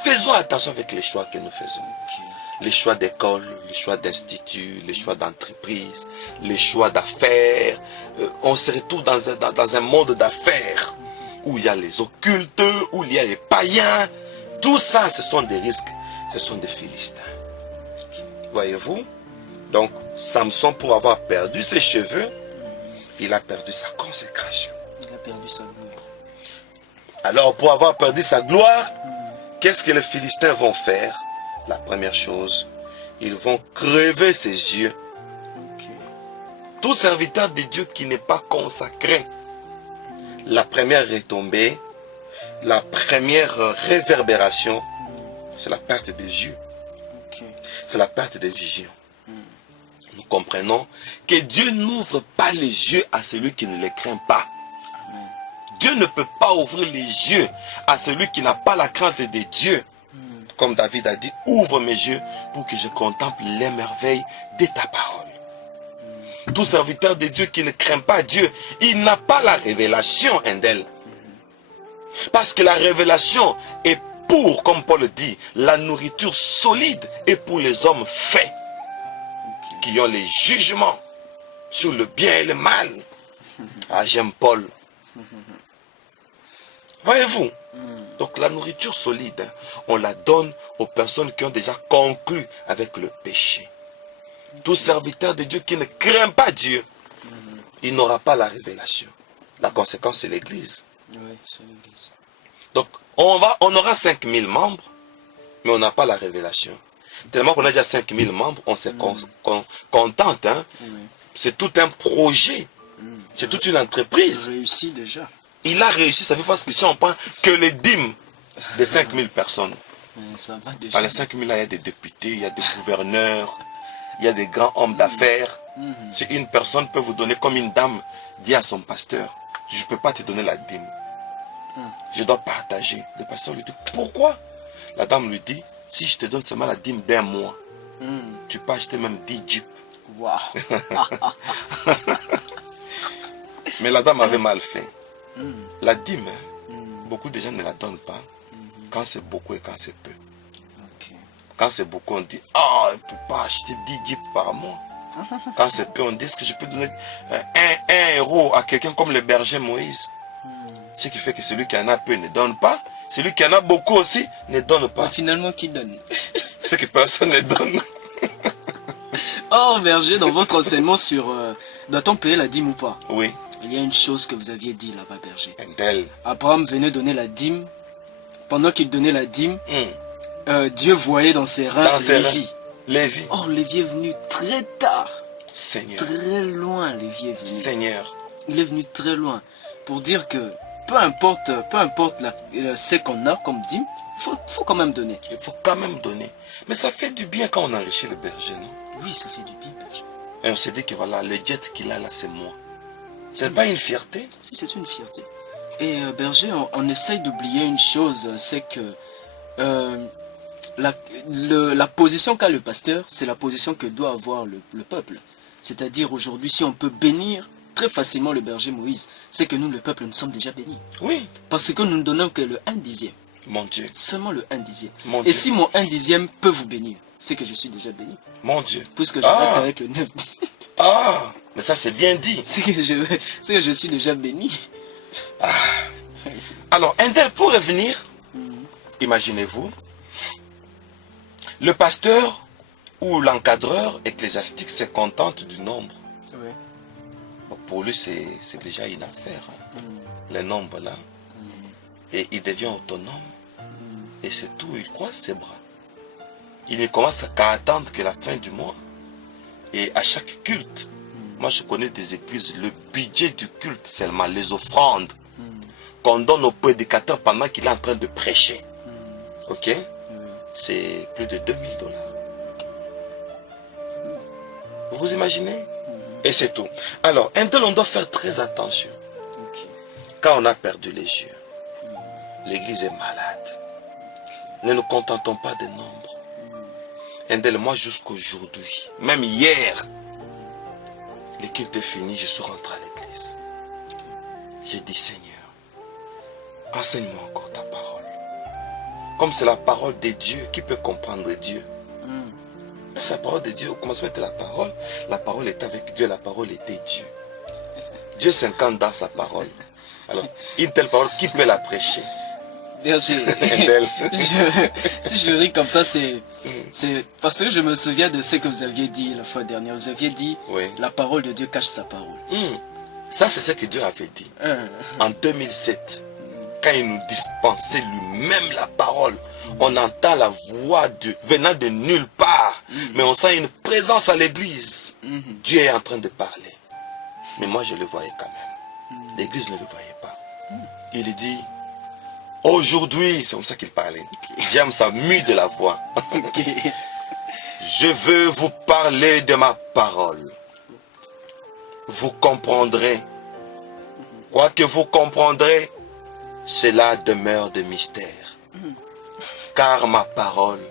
Faisons attention avec les choix que nous faisons. Ok. Les choix d'école, les choix d'institut, les choix d'entreprise, les choix d'affaires. On se retrouve dans un monde d'affaires où il y a les occultes, où il y a les païens. Tout ça, ce sont des risques, ce sont des Philistins. Voyez-vous? Donc, Samson, pour avoir perdu ses cheveux, il a perdu sa consécration. Il a perdu sa gloire. Alors, pour avoir perdu sa gloire, qu'est-ce que les Philistins vont faire? La première chose, ils vont crever ses yeux. Ok. Tout serviteur de Dieu qui n'est pas consacré, la première retombée, la première réverbération, c'est la perte des yeux, Ok. c'est la perte des visions. Nous comprenons que Dieu n'ouvre pas les yeux à celui qui ne les craint pas. Amen. Dieu ne peut pas ouvrir les yeux à celui qui n'a pas la crainte de Dieu. Comme David a dit, ouvre mes yeux pour que je contemple les merveilles de ta parole. Tout serviteur de Dieu qui ne craint pas Dieu, il n'a pas la révélation, Endel. Parce que la révélation est pour, comme Paul dit, la nourriture solide et pour les hommes faits, Ok. qui ont les jugements sur le bien et le mal. Ah, j'aime Paul. Voyez-vous? Donc la nourriture solide, on la donne aux personnes qui ont déjà conclu avec le péché. Tout serviteur de Dieu qui ne craint pas Dieu, il n'aura pas la révélation. La conséquence, c'est l'Église. Oui, c'est l'église. Donc on aura 5000 membres, mais on n'a pas la révélation. Tellement qu'on a déjà 5000 membres, on se contente. Hein? Oui. C'est tout un projet. C'est toute une entreprise. Réussi déjà. Il a réussi, ça veut pas parce que si on prend que les dîmes de 5000 personnes. Ça va déjà. Dans les 5000 là, il y a des députés, il y a des gouverneurs, il y a des grands hommes d'affaires. Si une personne peut vous donner, comme une dame dit à son pasteur, je ne peux pas te donner la dîme. Je dois partager. Le pasteur lui dit, pourquoi? La dame lui dit, si je te donne seulement la dîme d'un mois, tu peux acheter même 10 jeeps. Waouh. Mais la dame avait mal fait. La dîme, beaucoup de gens ne la donnent pas. Quand c'est beaucoup et quand c'est peu. Ok. Quand c'est beaucoup, on dit, ah, on ne peut pas acheter 10 jeeps par mois. Quand c'est peu, on dit, est-ce que je peux donner 1 euro à quelqu'un comme le berger Moïse? Ce qui fait que celui qui en a peu ne donne pas. Celui qui en a beaucoup aussi ne donne pas. Mais finalement, qui donne? Ce que personne ne donne. Or, Berger, dans votre enseignement sur doit-on payer la dîme ou pas? Oui, Il y a une chose que vous aviez dit là-bas, Berger. Endel. Abraham venait donner la dîme. Pendant qu'il donnait la dîme, Dieu voyait dans ses reins Dans ses reins. Lévi. Lévi. Or, Lévi est venu très tard. Seigneur. Très loin, Lévi est venu. Seigneur. Il est venu très loin. Pour dire que peu importe ce qu'on a comme dîme, faut quand même donner. Il faut quand même donner. Mais ça fait du bien quand on enrichit le berger, non? Oui, ça fait du bien, Berger. Et on s'est dit que voilà, le jet qu'il a là, c'est moi. Ce n'est pas une fierté? Si, c'est une fierté. Et Berger, on essaye d'oublier une chose, c'est que la position qu'a le pasteur, c'est la position que doit avoir le peuple. C'est-à-dire aujourd'hui, si on peut bénir très facilement le berger Moïse, c'est que nous, le peuple, nous sommes déjà bénis. Oui, Parce que nous ne donnons que le 1/10. mon Dieu. Seulement le 1/10. Mon Et Dieu. si mon 1/10 peut vous bénir, c'est que je suis déjà béni. Mon Dieu. Puisque je reste avec le 9. Ah, mais ça c'est bien dit. C'est que je suis déjà béni. Alors, Endel, pour revenir, imaginez-vous, Le pasteur ou l'encadreur ecclésiastique se contente du nombre. Oui. Bon, pour lui, c'est déjà une affaire, hein, les nombres là. Et il devient autonome. Et c'est tout, il croise ses bras. Il ne commence qu'à attendre que la fin du mois. Et à chaque culte, moi je connais des églises, le budget du culte seulement, les offrandes qu'on donne au prédicateur pendant qu'il est en train de prêcher. Ok? C'est plus de 2000 $. Vous vous imaginez? Et c'est tout. Alors, un tel, on doit faire très attention. Quand on a perdu les yeux, l'église est malade. Ne nous contentons pas des nombres. Un tel, moi jusqu'aujourd'hui, même hier, le culte est fini, je suis rentré à l'église. J'ai dit, Seigneur, enseigne-moi encore ta parole. Comme c'est la parole de Dieu, qui peut comprendre Dieu? C'est la parole de Dieu. Au commencement était la parole était avec Dieu, la parole était Dieu. Dieu s'incarne dans sa parole. Alors, une telle parole, qui peut la prêcher? Berger, si je ris comme ça, c'est parce que je me souviens de ce que vous aviez dit la fois dernière. Vous aviez dit, oui, la parole de Dieu cache sa parole. Ça, c'est ce que Dieu avait dit. En 2007, quand il nous dispensait lui-même la parole, on entend la voix venant de nulle part, mais on sent une présence à l'église. Dieu est en train de parler. Mais moi, je le voyais quand même. L'église ne le voyait pas. Il dit, aujourd'hui, c'est comme ça qu'il parlait. J'aime ça, mue de la voix. Je veux vous parler de ma parole. Vous comprendrez. Quoi que vous comprendrez, cela demeure de mystère. Car ma parole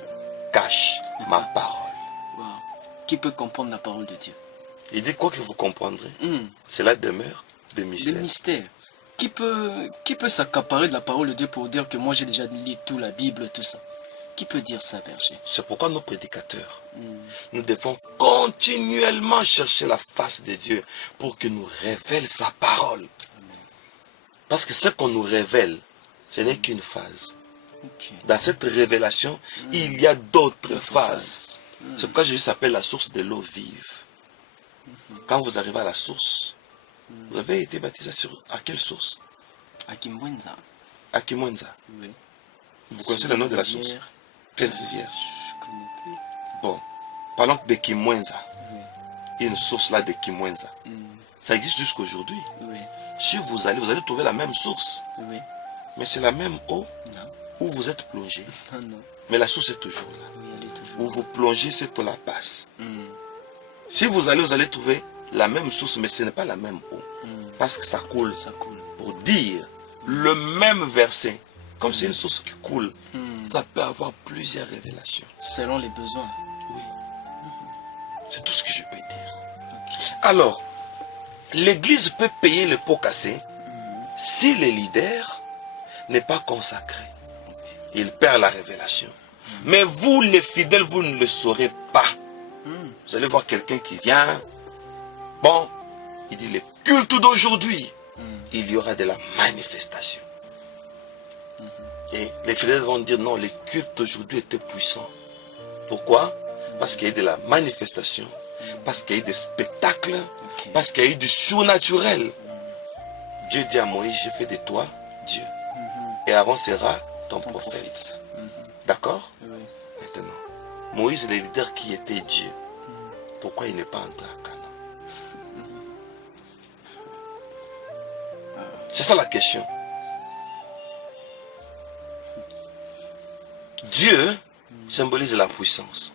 cache ma parole. Wow. Qui peut comprendre la parole de Dieu? Il dit quoi que vous comprendrez, cela demeure de mystère. De mystère. Qui peut s'accaparer de la parole de Dieu pour dire que moi j'ai déjà lu tout la Bible, tout ça? Qui peut dire ça, berger? C'est pourquoi nos prédicateurs, nous devons continuellement chercher la face de Dieu pour qu'il nous révèle sa parole. Parce que ce qu'on nous révèle, ce n'est qu'une phase. Dans cette révélation, il y a d'autres phases. C'est pourquoi Jésus s'appelle la source de l'eau vive. Quand vous arrivez à la source, vous avez été baptisé à quelle source? À Kimwenza. À Kimwenza. Oui. Vous connaissez le nom de la source? Quelle rivière? Je connais plus. Bon, parlons de Kimwenza. Oui. Il y a une source là de Kimwenza. Ça existe jusqu'aujourd'hui. Oui. Si vous allez trouver la même source. Oui. Mais c'est la même eau Non. où vous êtes plongé. Non. Mais la source est toujours là. Oui, elle est toujours. Où vous plongez, cette eau-là passe. Si vous allez trouver la même source, mais ce n'est pas la même eau. Parce que ça coule. Ça coule. Pour dire le même verset, comme c'est une source qui coule, ça peut avoir plusieurs révélations. Selon les besoins. Oui. C'est tout ce que je peux dire. Alors, l'église peut payer le pot cassé si le leader n'est pas consacré. Il perd la révélation. Mais vous, les fidèles, vous ne le saurez pas. Vous allez voir quelqu'un qui vient. Bon, il dit le culte d'aujourd'hui, il y aura de la manifestation. Et les fidèles vont dire non, le culte d'aujourd'hui était puissant. Pourquoi? Parce qu'il y a eu de la manifestation, parce qu'il y a eu des spectacles, parce qu'il y a eu du surnaturel. Dieu dit à Moïse, j'ai fait de toi Dieu. Et Aaron sera ton prophète. D'accord? Oui. Maintenant, Moïse, le leader qui était Dieu, pourquoi il n'est pas entré à Canaan? C'est ça la question. Dieu symbolise la puissance.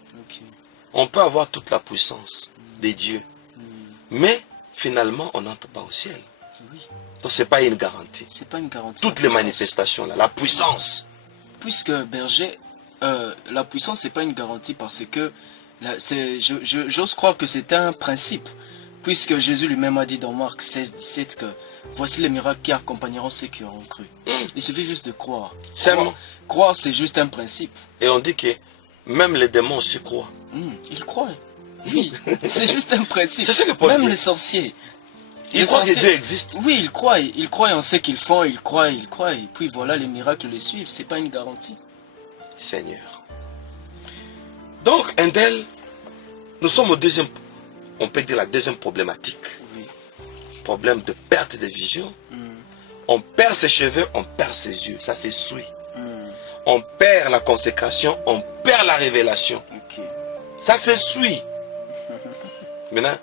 On peut avoir toute la puissance de Dieu, mais finalement, on n'entre pas au ciel. Donc, ce n'est pas une garantie. C'est pas une garantie. Toutes les manifestations, là, la puissance. Puisque berger, la puissance, c'est pas une garantie parce que j'ose croire que c'est un principe. Puisque Jésus lui-même a dit dans Marc 16, 17 que voici les miracles qui accompagneront ceux qui auront cru. Il suffit juste de croire. Croire, c'est juste un principe. Et on dit que même les démons aussi croient. Ils croient. Oui, c'est juste un principe. C'est ce que Paul même dit. les sorciers. Ils croient que Dieu existe. Oui, ils croient en ce qu'ils font, ils croient. Et puis voilà, les miracles les suivent. C'est pas une garantie. Seigneur, Donc, Indel, nous sommes au deuxième, on peut dire la deuxième problématique. Oui. Problème de perte de vision. On perd ses cheveux, on perd ses yeux. Ça, c'est souille. On perd la consécration, on perd la révélation. Ok. Ça, c'est souille. Maintenant,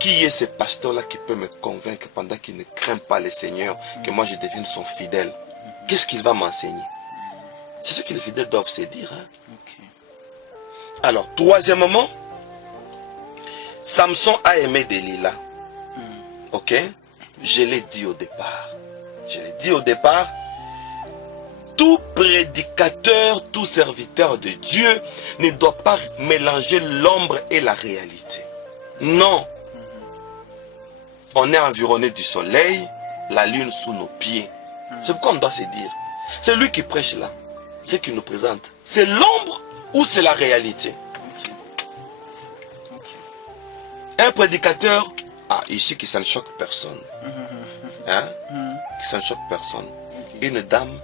qui est ce pasteur-là qui peut me convaincre pendant qu'il ne craint pas le Seigneur, que moi je devienne son fidèle? Qu'est-ce qu'il va m'enseigner? C'est ce que les fidèles doivent se dire. Hein? Ok. Alors, troisièmement, Samson a aimé Delilah. Ok? Je l'ai dit au départ. Je l'ai dit au départ. Tout prédicateur, tout serviteur de Dieu ne doit pas mélanger l'ombre et la réalité. Non. On est environné du soleil, la lune sous nos pieds. C'est pourquoi on doit se dire. C'est lui qui prêche là. Ce qu'il nous présente. C'est l'ombre ou c'est la réalité? Un prédicateur, ici qui ça ne choque personne. Hein? Qui ça ne choque personne. Une dame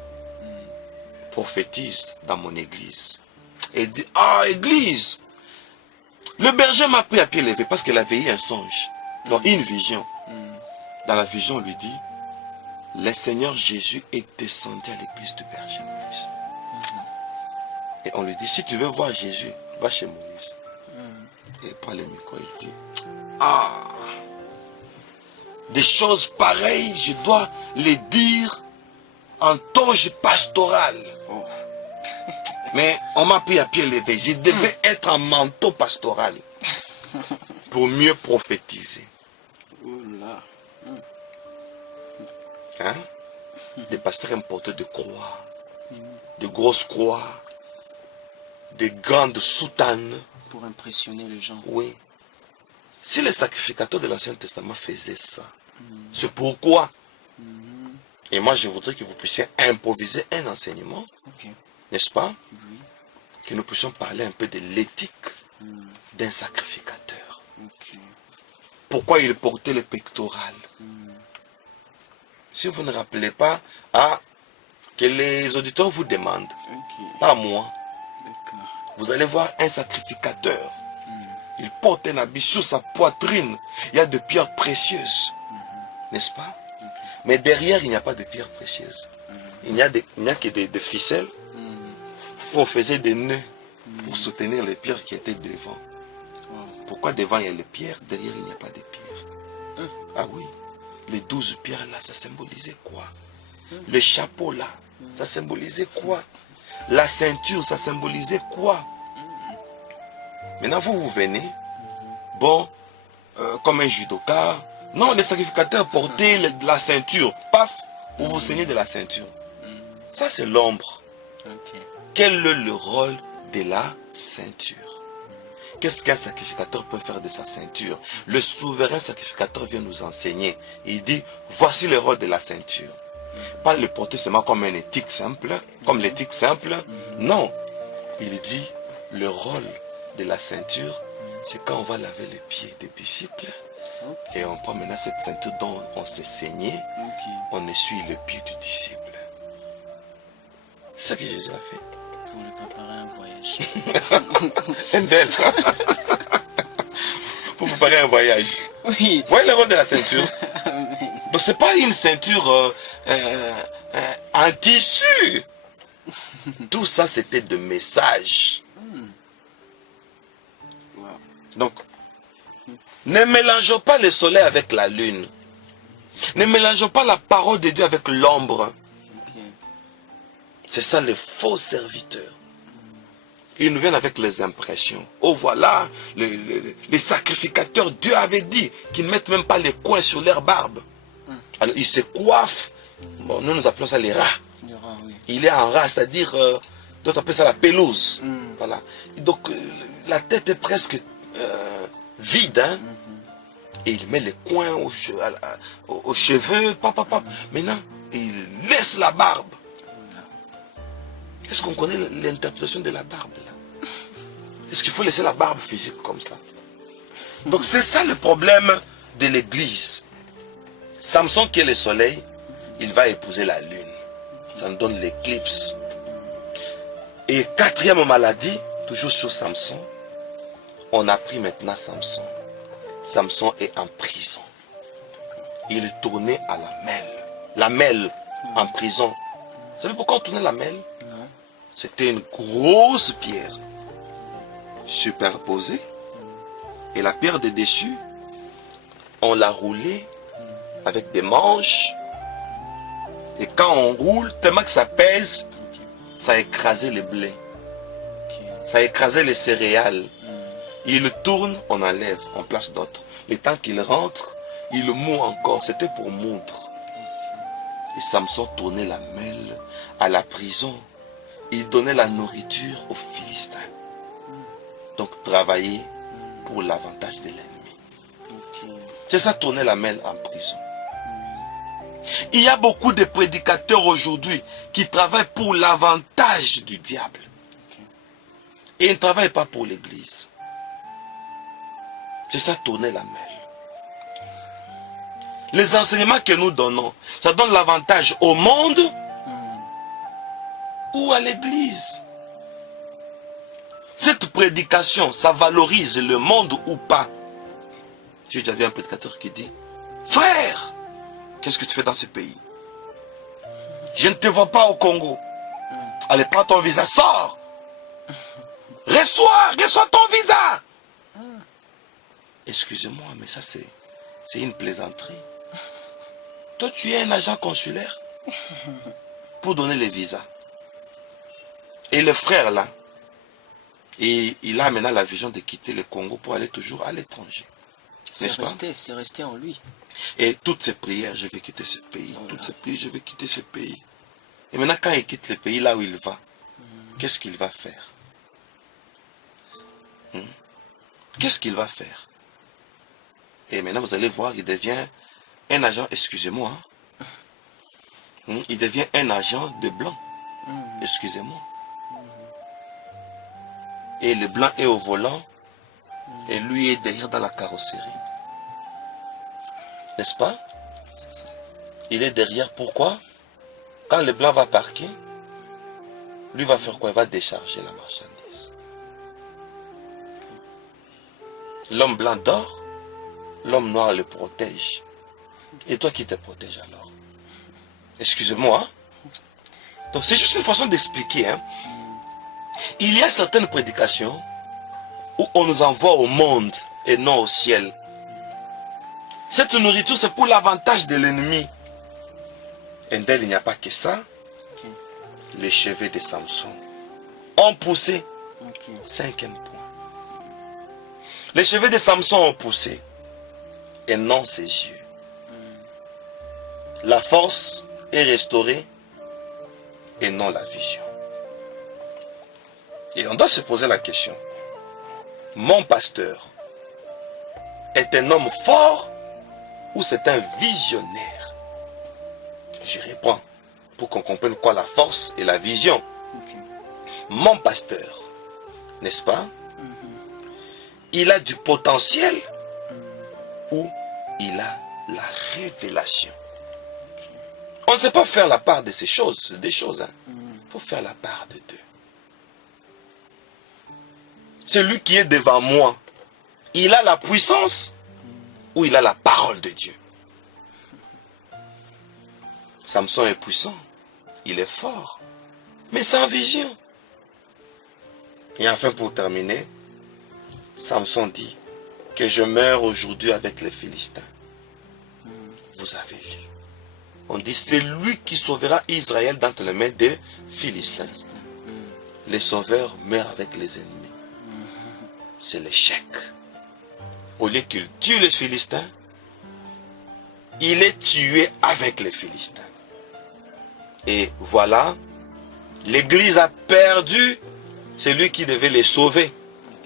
prophétise dans mon église. Et dit, église, le berger m'a pris à pied levé parce qu'elle avait eu un songe. Non, une vision. Dans la vision, on lui dit, le Seigneur Jésus est descendu à l'église du berger Moïse. Et on lui dit, si tu veux voir Jésus, va chez Moïse. Et pas le micro, il dit, des choses pareilles, je dois les dire en toge pastorale. Mais on m'a pris à pied levé. Je devais être en manteau pastoral pour mieux prophétiser. Hein? Des pasteurs aiment porter de croix, de grosses croix, de grandes soutanes. Pour impressionner les gens. Oui. Si les sacrificateurs de l'Ancien Testament faisaient ça, c'est pourquoi. Et moi, je voudrais que vous puissiez improviser un enseignement, n'est-ce pas? Oui. Que nous puissions parler un peu de l'éthique d'un sacrificateur. Pourquoi il portait le pectoral? Si vous ne rappelez pas, que les auditeurs vous demandent, pas moi. Vous allez voir un sacrificateur. Il porte un habit sur sa poitrine. Il y a de pierres précieuses. N'est-ce pas? Mais derrière, il n'y a pas de pierres précieuses. Il n'y a que des ficelles. On faisait des nœuds pour soutenir les pierres qui étaient devant. Pourquoi devant il y a les pierres, derrière il n'y a pas de pierres? Ah oui. Les 12 pierres là, ça symbolisait quoi? Le chapeau là, ça symbolisait quoi? La ceinture, ça symbolisait quoi? Maintenant, vous venez, comme un judoka. Non, les sacrificateurs portaient la ceinture. Paf, vous vous saignez de la ceinture. Ça, c'est l'ombre. Quel est le rôle de la ceinture? Qu'est-ce qu'un sacrificateur peut faire de sa ceinture? Le souverain sacrificateur vient nous enseigner. Il dit, voici le rôle de la ceinture. Pas le porter seulement comme une éthique simple, comme l'éthique simple. Non. Il dit, le rôle de la ceinture, c'est quand on va laver les pieds des disciples. Et on prend maintenant cette ceinture dont on s'est saigné. On essuie le pied du disciple. C'est ça que Jésus a fait. Pour lui préparer un voyage. Un bel. Pour préparer un voyage. Oui. Voyez le rôle de la ceinture. Donc c'est pas une ceinture en tissu. Tout ça c'était de messages. Donc, ne mélangeons pas le soleil avec la lune. Ne mélangeons pas la parole de Dieu avec l'ombre. C'est ça les faux serviteurs. Ils nous viennent avec les impressions. Oh voilà, les sacrificateurs, Dieu avait dit qu'ils ne mettent même pas les coins sur leur barbe. Alors ils se coiffent. Bon, nous appelons ça les rats. Il est en rat, c'est-à-dire, d'autres appellent ça la pelouse. Voilà. Donc la tête est presque vide. Hein? Et il met les coins aux cheveux. Maintenant, il laisse la barbe. Est-ce qu'on connaît l'interprétation de la barbe là? Est-ce qu'il faut laisser la barbe physique comme ça? Donc c'est ça le problème de l'église. Samson qui est le soleil, il va épouser la lune. Ça nous donne l'éclipse. Et quatrième maladie, Toujours sur Samson. On a pris maintenant Samson. Samson est en prison. Il est tourné à la mêle. La mêle en prison. Vous savez pourquoi on tournait la mêle? C'était une grosse pierre superposée. Et la pierre de dessus, on l'a roulée avec des manches. Et quand on roule, tellement que ça pèse, ça a écrasé le blé. Ça a écrasé les céréales. Il tourne, on enlève, on place d'autres. Et tant qu'il rentre, il moue encore. C'était pour moudre. Et Samson tournait la mêle à la prison. Il donnait la nourriture aux Philistins. Donc travailler pour l'avantage de l'ennemi. C'est ça, tourner la mêle en prison. Il y a beaucoup de prédicateurs aujourd'hui qui travaillent pour l'avantage du diable. Et ils ne travaillent pas pour l'église. C'est ça, tourner la mêle. Les enseignements que nous donnons, ça donne l'avantage au monde ou à l'église. Cette prédication, ça valorise le monde ou pas? J'ai déjà vu un prédicateur qui dit, frère, qu'est-ce que tu fais dans ce pays? Je ne te vois pas au Congo. Allez, prends ton visa, sors. Reçois ton visa. Excusez-moi, mais ça c'est une plaisanterie. Toi, tu es un agent consulaire pour donner les visas. Et le frère là, et il a maintenant la vision de quitter le Congo pour aller toujours à l'étranger. C'est resté en lui. Et toutes ces prières, je vais quitter ce pays. Toutes ces prières, je vais quitter ce pays. Et maintenant, quand il quitte le pays, là où il va, qu'est-ce qu'il va faire? Qu'est-ce qu'il va faire? Et maintenant, vous allez voir, il devient un agent, excusez-moi, il devient un agent de blanc. Excusez-moi. Et le blanc est au volant, et lui est derrière dans la carrosserie. N'est-ce pas? Il est derrière, pourquoi? Quand le blanc va parquer, lui va faire quoi? Il va décharger la marchandise. L'homme blanc dort, l'homme noir le protège. Et toi qui te protèges alors? Excusez-moi. Donc c'est juste une façon d'expliquer. Il y a certaines prédications où on nous envoie au monde et non au ciel. Cette nourriture, c'est pour l'avantage de l'ennemi. Et d'elle, il n'y a pas que ça. Les cheveux de Samson ont poussé. Cinquième point. Les cheveux de Samson ont poussé. Et non ses yeux. La force est restaurée. Et non la vision. Et on doit se poser la question. Mon pasteur est un homme fort ou c'est un visionnaire? Je réponds pour qu'on comprenne quoi la force et la vision. Mon pasteur, n'est-ce pas? Il a du potentiel ou il a la révélation? On ne sait pas faire la part de ces choses, des choses. Il faut faire la part de deux. Celui qui est devant moi, il a la puissance ou il a la parole de Dieu? Samson est puissant, il est fort, mais sans vision. Et enfin pour terminer, Samson dit que je meurs aujourd'hui avec les Philistins. Vous avez lu. On dit c'est lui qui sauvera Israël d'entre les mains des Philistins. Les sauveurs meurent avec les ennemis. C'est l'échec. Au lieu qu'il tue les Philistins, il est tué avec les Philistins. Et voilà, l'Église a perdu celui qui devait les sauver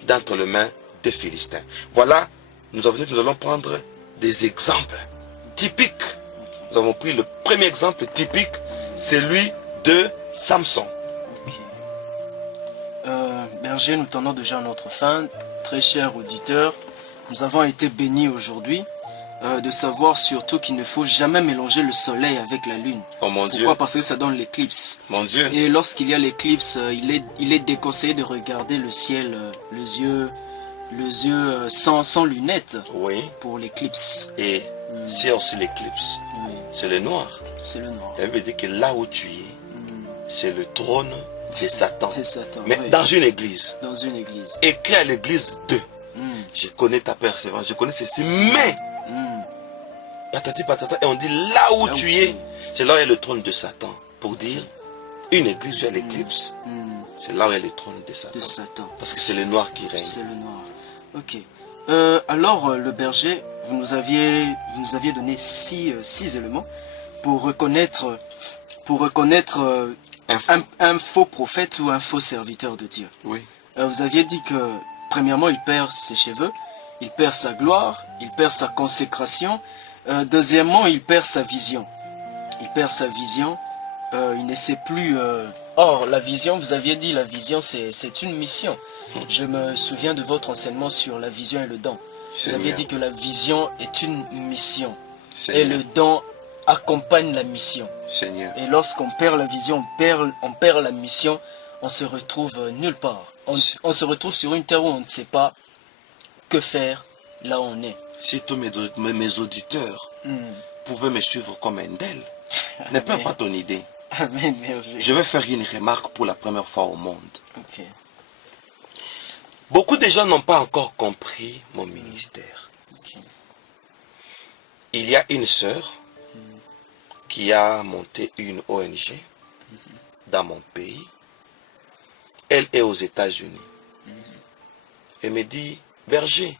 d'entre les mains des Philistins. Voilà, nous allons prendre des exemples typiques. Nous avons pris le premier exemple typique, celui de Samson. Berger, nous tendons déjà à notre fin. Très chers auditeurs, nous avons été bénis aujourd'hui de savoir surtout qu'il ne faut jamais mélanger le soleil avec la lune. Oh mon Dieu. Pourquoi? Parce que ça donne l'éclipse. Mon Dieu. Et lorsqu'il y a l'éclipse, il est déconseillé de regarder le ciel les yeux sans lunettes Oui. pour l'éclipse. Et c'est aussi l'éclipse. Oui, C'est le noir. c'est le noir. Ça veut dire que là où tu es, c'est le trône de Satan. Et Satan, Mais oui. dans une église, Dans une église. écrit à l'église 2. Mm, Je connais ta persévérance, je connais ceci, mais mm. patati patata, et on dit là où Là où tu tu es, es. c'est là où il y a le trône de Satan. Pour dire, une église où il y a l'éclicse, c'est là où il y a le trône de Satan. De Satan. Parce que c'est le noir qui règne. C'est le noir. Ok. Alors, le berger, vous nous aviez donné six éléments pour reconnaître un faux prophète ou un faux serviteur de Dieu. Oui. Vous aviez dit que, premièrement, il perd ses cheveux, il perd sa gloire, il perd sa consécration. Deuxièmement, il perd sa vision. Il perd sa vision. Il ne sait plus... Or, la vision, vous aviez dit, la vision, c'est une mission. Je me souviens de votre enseignement sur la vision et le don. Vous aviez dit que la vision est une mission. Et le don accompagne la mission. Seigneur. Et lorsqu'on perd la vision, on perd la mission, on se retrouve nulle part. On se retrouve sur une terre où on ne sait pas que faire là où on est. Si tous mes auditeurs pouvaient me suivre comme un d'elles, ne perds pas ton idée. Amen, berger. Je vais faire une remarque pour la première fois au monde. Ok. Beaucoup de gens n'ont pas encore compris mon ministère. Ok. Il y a une sœur qui a monté une ONG dans mon pays. Elle est aux États-Unis. Elle me dit, berger,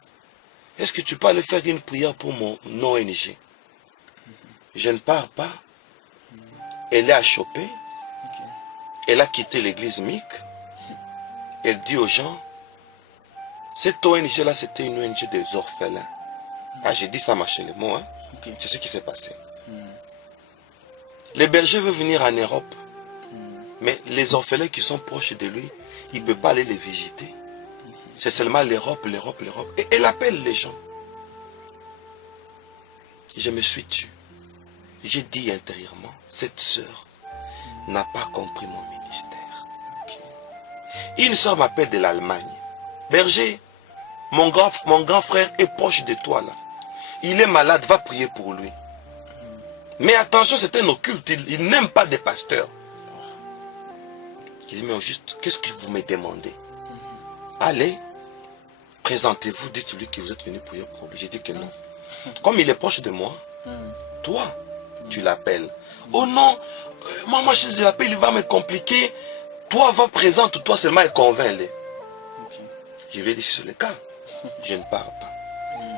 est-ce que tu peux aller faire une prière pour mon ONG? Je ne pars pas. Elle est à choper. Elle a quitté l'église MIC. Elle dit aux gens, cette ONG-là, c'était une ONG des orphelins. Ah, j'ai dit ça, marcher les mots. Hein? Ok. C'est ce qui s'est passé. Les bergers veulent venir en Europe. Mais les orphelins qui sont proches de lui, il ne peut pas aller les visiter. C'est seulement l'Europe. Et elle appelle les gens. Je me suis tué. J'ai dit intérieurement, cette sœur n'a pas compris mon ministère. Une sœur m'appelle de l'Allemagne. Berger, mon grand frère est proche de toi là. Il est malade, va prier pour lui. Mais attention, c'est un occulte, il n'aime pas des pasteurs. Il dit, mais au juste, qu'est-ce que vous me demandez? Allez, présentez-vous, dites-lui que vous êtes venu prier pour lui. J'ai dit que non. Comme il est proche de moi, toi, tu l'appelles. Oh non, moi si je l'appelle, il va me compliquer. Toi, va présente-toi seulement et convainc-le. Je lui ai dit, si c'est le cas, je ne pars pas.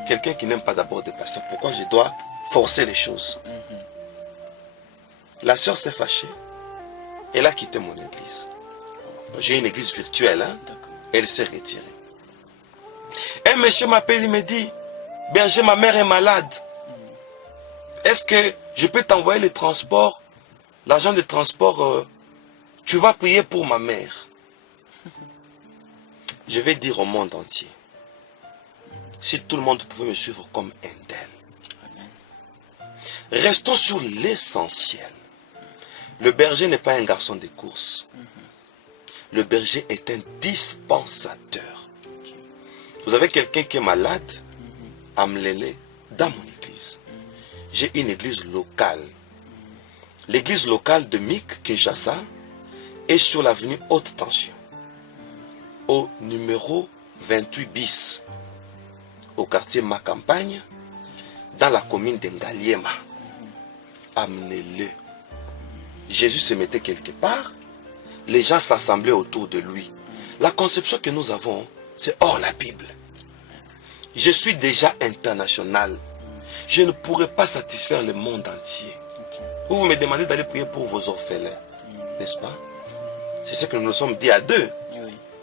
Quelqu'un qui n'aime pas d'abord des pasteurs, pourquoi je dois forcer les choses? La sœur s'est fâchée. Elle a quitté mon église. J'ai une église virtuelle. Hein? Elle s'est retirée. Un monsieur m'appelle, il me dit, berger, ma mère est malade. Est-ce que je peux t'envoyer le transport, l'argent de transport, tu vas prier pour ma mère? Je vais dire au monde entier, si tout le monde pouvait me suivre comme un d'elle. Restons sur l'essentiel. Le berger n'est pas un garçon de course. Le berger est un dispensateur. Vous avez quelqu'un qui est malade, amenez-le dans mon église. J'ai une église locale. L'église locale de Mick, Kinshasa, est sur l'avenue Haute Tension, au numéro 28 bis, au quartier Ma Campagne, dans la commune d'Engaliema. Amenez-le. Jésus se mettait quelque part, les gens s'assemblaient autour de lui. La conception que nous avons, c'est hors la Bible. Je suis déjà international. Je ne pourrais pas satisfaire le monde entier. Vous me demandez d'aller prier pour vos orphelins, n'est-ce pas? C'est ce que nous nous sommes dit à deux.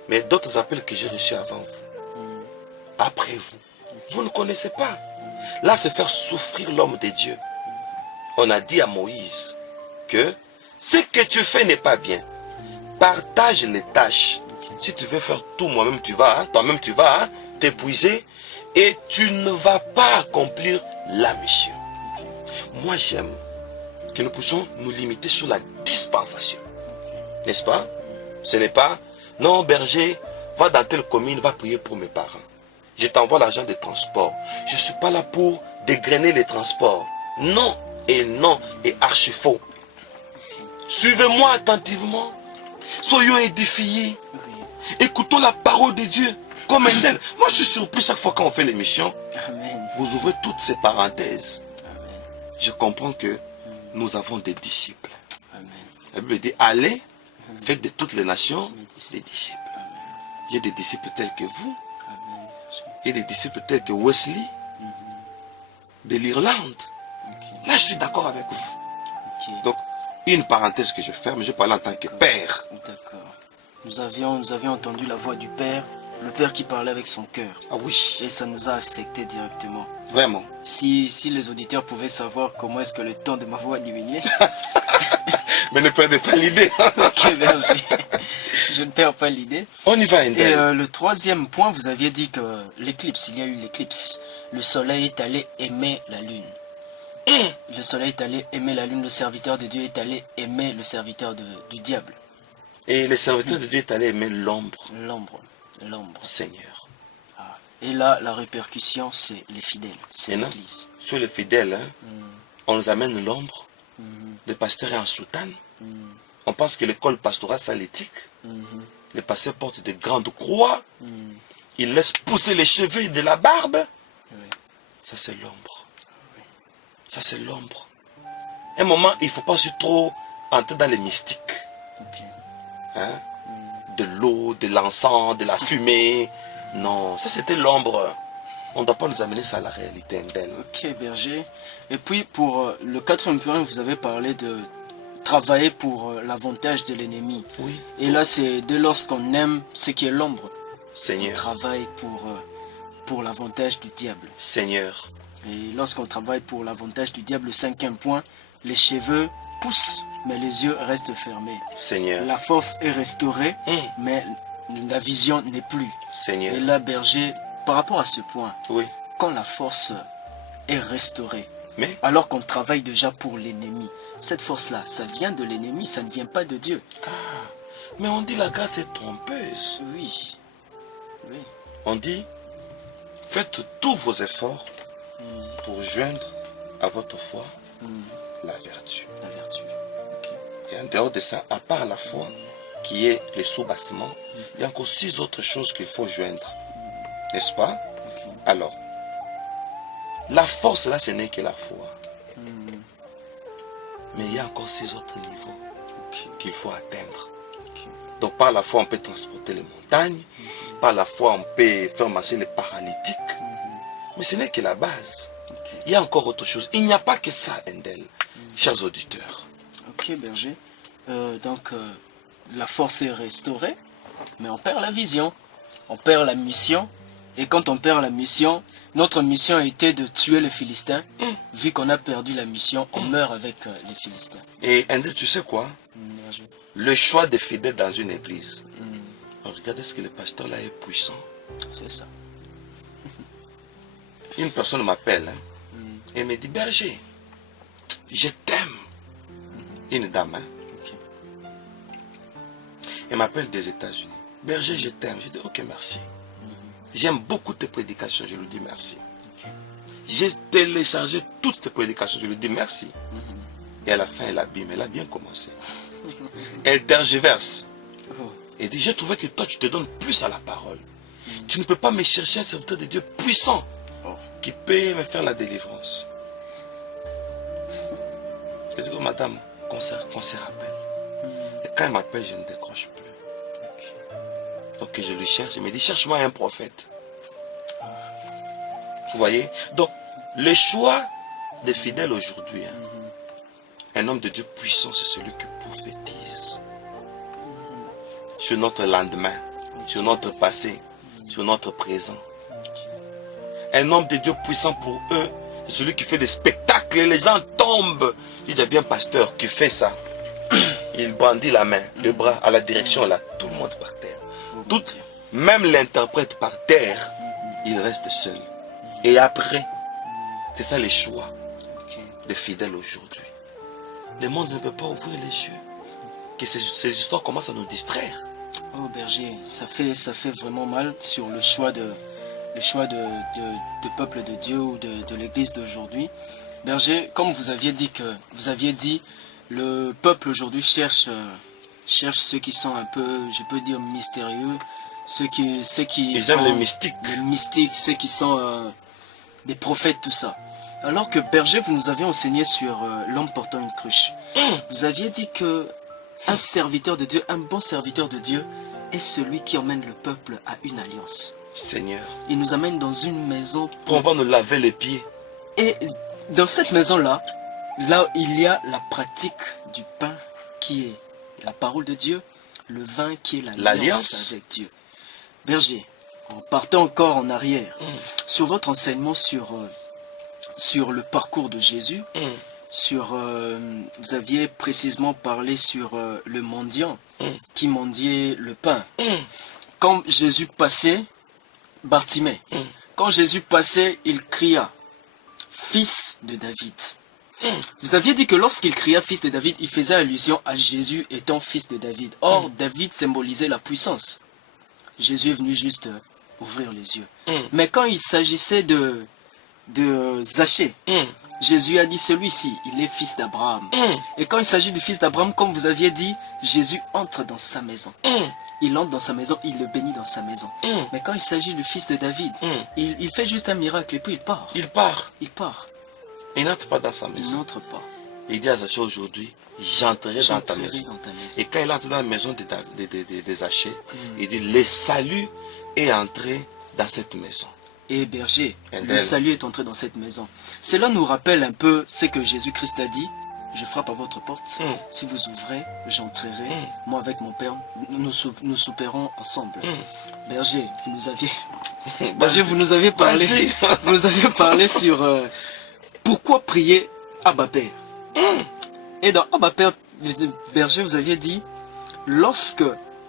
Mais d'autres appels que j'ai reçus avant vous. Après vous. Vous ne connaissez pas. Là, c'est faire souffrir l'homme de Dieu. On a dit à Moïse que ce que tu fais n'est pas bien. Partage les tâches. Si tu veux faire tout, toi-même tu vas t'épuiser et tu ne vas pas accomplir la mission. Moi, j'aime que nous puissions nous limiter sur la dispensation. N'est-ce pas? Ce n'est pas, non, berger, va dans telle commune, va prier pour mes parents. Je t'envoie l'argent des transports. Je ne suis pas là pour dégrainer les transports. Non et archi faux. Suivez-moi attentivement. Soyons édifiés. Écoutons la parole de Dieu comme un tel. Moi, je suis surpris chaque fois quand on fait l'émission. Vous ouvrez toutes ces parenthèses. Je comprends que nous avons des disciples. La Bible dit, allez, faites de toutes les nations des disciples. J'ai des disciples tels que vous. J'ai des disciples tels que Wesley de l'Irlande. Là, je suis d'accord avec vous. Donc, une parenthèse que je ferme, je parle en tant que père. D'accord. Nous avions entendu la voix du Père, le Père qui parlait avec son cœur. Ah oui. Et ça nous a affectés directement. Vraiment. Si les auditeurs pouvaient savoir comment est-ce que le ton de ma voix diminuait. Mais ne perdez pas l'idée. Ok, berger. Je ne perds pas l'idée. On y va, Et Endel. le troisième point, vous aviez dit que l'éclipse, il y a eu l'éclipse. Le soleil est allé aimer la lune. Le soleil est allé aimer la lune, le serviteur de Dieu est allé aimer le serviteur du diable. Et le serviteur de Dieu est allé aimer l'ombre. L'ombre. Seigneur. Ah. Et là, la répercussion, c'est les fidèles, c'est Et non, l'église. sur les fidèles, on nous amène l'ombre. Le pasteur est en soutane. On pense que l'école pastorale, c'est l'éthique. Le pasteur porte de grandes croix. Il laisse pousser les cheveux de la barbe. Ça, c'est l'ombre. Ça, c'est l'ombre. Un moment, il ne faut pas se trop entrer dans les mystiques. Hein? De l'eau, de l'encens, de la fumée. Non, ça, c'était l'ombre. On ne doit pas nous amener ça à la réalité d'elle. Ok, berger. Et puis, pour le quatrième point, vous avez parlé de travailler pour l'avantage de l'ennemi. Oui. Et là, c'est dès lorsqu'on aime ce qui est l'ombre, on Seigneur. travaille pour l'avantage du diable. Seigneur. Et lorsqu'on travaille pour l'avantage du diable, le cinquième point, les cheveux poussent, mais les yeux restent fermés. Seigneur. La force est restaurée, mais la vision n'est plus. Seigneur. Et là, berger, par rapport à ce point, Oui. quand la force est restaurée, Mais, alors qu'on travaille déjà pour l'ennemi, cette force-là, ça vient de l'ennemi, ça ne vient pas de Dieu. mais on dit la grâce est trompeuse. Oui. Oui. On dit, faites tous vos efforts pour joindre à votre foi la vertu. La vertu. Et en dehors de ça, à part la foi, qui est le sous-bassement, il y a encore 6 autres choses qu'il faut joindre. N'est-ce pas? Alors, la force là, ce n'est que la foi. Mais il y a encore 6 autres niveaux qu'il faut atteindre. Donc par la foi, on peut transporter les montagnes. Par la foi, on peut faire marcher les paralytiques. Mais ce n'est que la base. Il y a encore autre chose. Il n'y a pas que ça, Endel, chers auditeurs. Ok, berger. La force est restaurée, mais on perd la vision. On perd la mission. Et quand on perd la mission, notre mission était de tuer les Philistins. Vu qu'on a perdu la mission, on meurt avec les Philistins. Et Endel, tu sais quoi? Le choix des fidèles dans une église. Regardez ce que le pasteur là est puissant. C'est ça. Une personne m'appelle et me dit, berger, je t'aime. Une dame. Elle m'appelle des États-Unis. Berger, je t'aime. Je dis, ok, merci. J'aime beaucoup tes prédications. Je lui dis merci. J'ai téléchargé toutes tes prédications. Je lui dis merci. Et à la fin, elle abîme. Elle a bien commencé. Elle tergiverse. Elle dit, j'ai trouvé que toi, tu te donnes plus à la parole. Tu ne peux pas me chercher un serviteur de Dieu puissant qui peut me faire la délivrance. Je dis, oh, madame, qu'on se rappelle. Et quand elle m'appelle, je ne décroche plus. Donc je le cherche, il me dit, cherche-moi un prophète. Vous voyez? Donc, le choix des fidèles aujourd'hui, un homme de Dieu puissant, c'est celui qui prophétise sur notre lendemain, sur notre passé, sur notre présent. Un homme de Dieu puissant pour eux, c'est celui qui fait des spectacles, les gens tombent. Il y a bien un pasteur qui fait ça. Il brandit la main, le bras à la direction là, tout le monde par terre. Même l'interprète par terre, il reste seul. Et après, C'est ça les choix Ok. des fidèles aujourd'hui. Le monde ne peut pas ouvrir les yeux. Que ces histoires commencent à nous distraire. Oh berger, ça fait vraiment mal sur le choix de peuple de Dieu ou de l'église d'aujourd'hui. Berger, comme vous aviez dit, le peuple aujourd'hui cherche ceux qui sont un peu, je peux dire, mystérieux, ceux qui Ils aiment les mystiques. les mystiques, ceux qui sont des prophètes, tout ça. Alors que berger, vous nous avez enseigné sur l'homme portant une cruche. Vous aviez dit que un serviteur de Dieu, un bon serviteur de Dieu, est celui qui emmène le peuple à une alliance. Seigneur, Il nous amène dans une maison on va nous laver les pieds. et dans cette maison-là, là il y a la pratique du pain qui est la parole de Dieu, le vin qui est l'alliance L'alliance. avec Dieu. Berger, en partant encore en arrière, sur votre enseignement sur le parcours de Jésus, vous aviez précisément parlé sur le mendiant qui mendiait le pain. Quand Jésus passait, Bartimée, quand Jésus passait, il cria « Fils de David ». Vous aviez dit que lorsqu'il cria « Fils de David », il faisait allusion à Jésus étant fils de David. Or, David symbolisait la puissance. Jésus est venu juste ouvrir les yeux. Mais quand il s'agissait de Zachée, Jésus a dit celui-ci, il est fils d'Abraham. Et quand il s'agit du fils d'Abraham, comme vous aviez dit, Jésus entre dans sa maison. Il entre dans sa maison, il le bénit dans sa maison. Mais quand il s'agit du fils de David, il fait juste un miracle et puis il part. Il part. Il part. Il n'entre pas dans sa Il maison. n'entre pas. Il dit à Zachée aujourd'hui, j'entrerai dans ta J'entrerai maison. dans ta maison. Et quand il entre dans la maison de Zachée, il dit, le salut est entré dans cette maison. Et berger, And le then- salut est entré dans cette maison. Cela nous rappelle un peu ce que Jésus-Christ a dit. Je frappe à votre porte. Si vous ouvrez, j'entrerai. Moi avec mon Père, nous souperons ensemble. Berger, vous nous aviez, berger, vous nous avez parlé, Vas-y. vous nous aviez parlé sur pourquoi prier Abba Père. Et dans Abba Père, berger, vous aviez dit, lorsque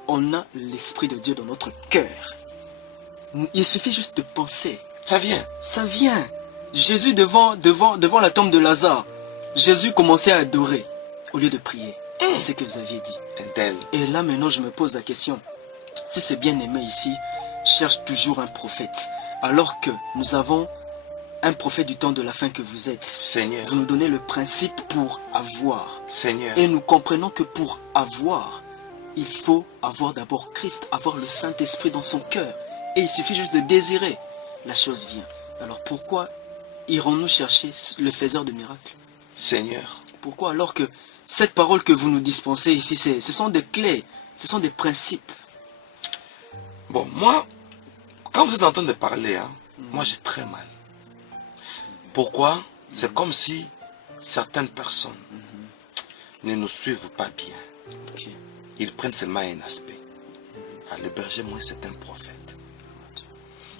on a l'Esprit de Dieu dans notre cœur, il suffit juste de penser. Ça vient. Ça vient. Jésus devant la tombe de Lazare, Jésus commençait à adorer au lieu de prier. C'est ce que vous aviez dit. And then, Et là maintenant je me pose la question. Si ces bien-aimés ici cherchent toujours un prophète, alors que nous avons un prophète du temps de la fin que vous êtes, Seigneur, vous nous donnez le principe pour avoir. Seigneur, Et nous comprenons que pour avoir, il faut avoir d'abord Christ, avoir le Saint-Esprit dans son cœur. Et il suffit juste de désirer. La chose vient. Alors pourquoi irons-nous chercher le faiseur de miracles? Seigneur, Pourquoi alors que cette parole que vous nous dispensez ici, ce sont des clés, ce sont des principes. bon, moi, quand vous êtes en train de parler, hein, moi j'ai très mal. Pourquoi? C'est comme si certaines personnes ne nous suivent pas bien. Ok. Ils prennent seulement un aspect. Ah, le berger, moi, c'est un prophète.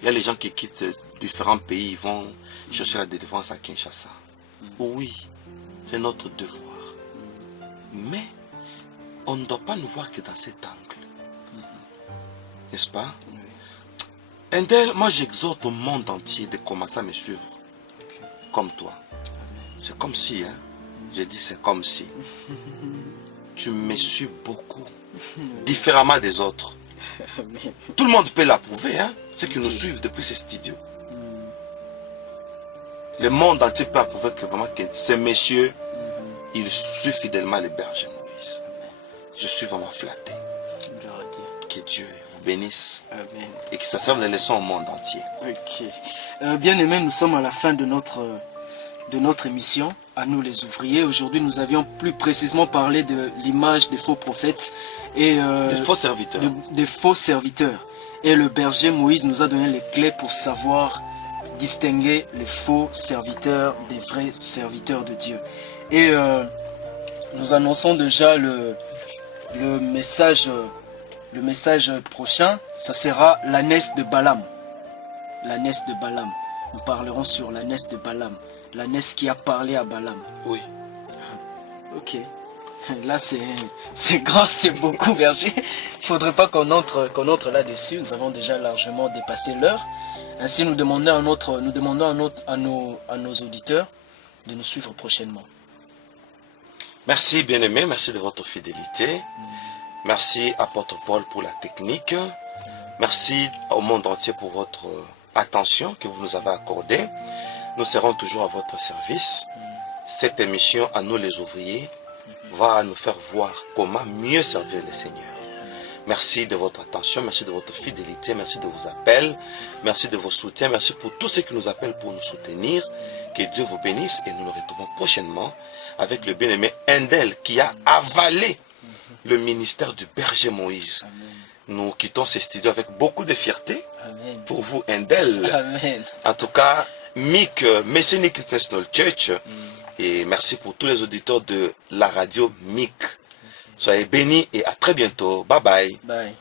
Il y a les gens qui quittent différents pays, ils vont chercher la délivrance à Kinshasa. Oui, c'est notre devoir. Mais on ne doit pas nous voir que dans cet angle. N'est-ce pas? Endel, moi j'exhorte au monde entier de commencer à me suivre. Comme toi. C'est comme si, hein. J'ai dit c'est comme si. Tu me suis beaucoup. Différemment des autres. Amen. Tout le monde peut l'approuver, hein. Ceux qui nous suivent depuis ces studios. Le monde entier peut approuver que vraiment que ces messieurs, ils suivent fidèlement le berger Moïse. Je suis vraiment flatté. Gloire à Dieu. Que Dieu vous bénisse Amen. et que ça serve de leçon au monde entier. Ok. Bien aimés, nous sommes à la fin de notre émission, à nous les ouvriers. Aujourd'hui, nous avions plus précisément parlé de l'image des faux prophètes et Les faux serviteurs. des faux serviteurs. Et le berger Moïse nous a donné les clés pour savoir distinguer les faux serviteurs des vrais serviteurs de Dieu. Et nous annonçons déjà le message prochain. Ça sera l'ânesse de Balaam. L'ânesse de Balaam. Nous parlerons sur l'ânesse de Balaam. L'ânesse qui a parlé à Balaam. Oui. Ok. Là, c'est grand, c'est beaucoup, berger. Il ne faudrait pas qu'on entre là-dessus. Nous avons déjà largement dépassé l'heure. Ainsi, nous demandons à nos auditeurs de nous suivre prochainement. Merci bien-aimés, merci de votre fidélité. Merci apôtre Paul pour la technique. Merci au monde entier pour votre attention que vous nous avez accordée. Nous serons toujours à votre service. Cette émission à nous les ouvriers va nous faire voir comment mieux servir le Seigneur. Merci de votre attention, merci de votre fidélité, merci de vos appels, merci de vos soutiens, merci pour tous ceux qui nous appellent pour nous soutenir. Que Dieu vous bénisse et nous nous retrouvons prochainement avec le bien-aimé Endel qui a avalé le ministère du berger Moïse. Amen. Nous quittons ces studios avec beaucoup de fierté. Amen. Pour vous, Endel. Amen. En tout cas, Mick, Messianic International Church. Et merci pour tous les auditeurs de la radio Mick. Soyez bénis et à très bientôt. Bye bye. Bye.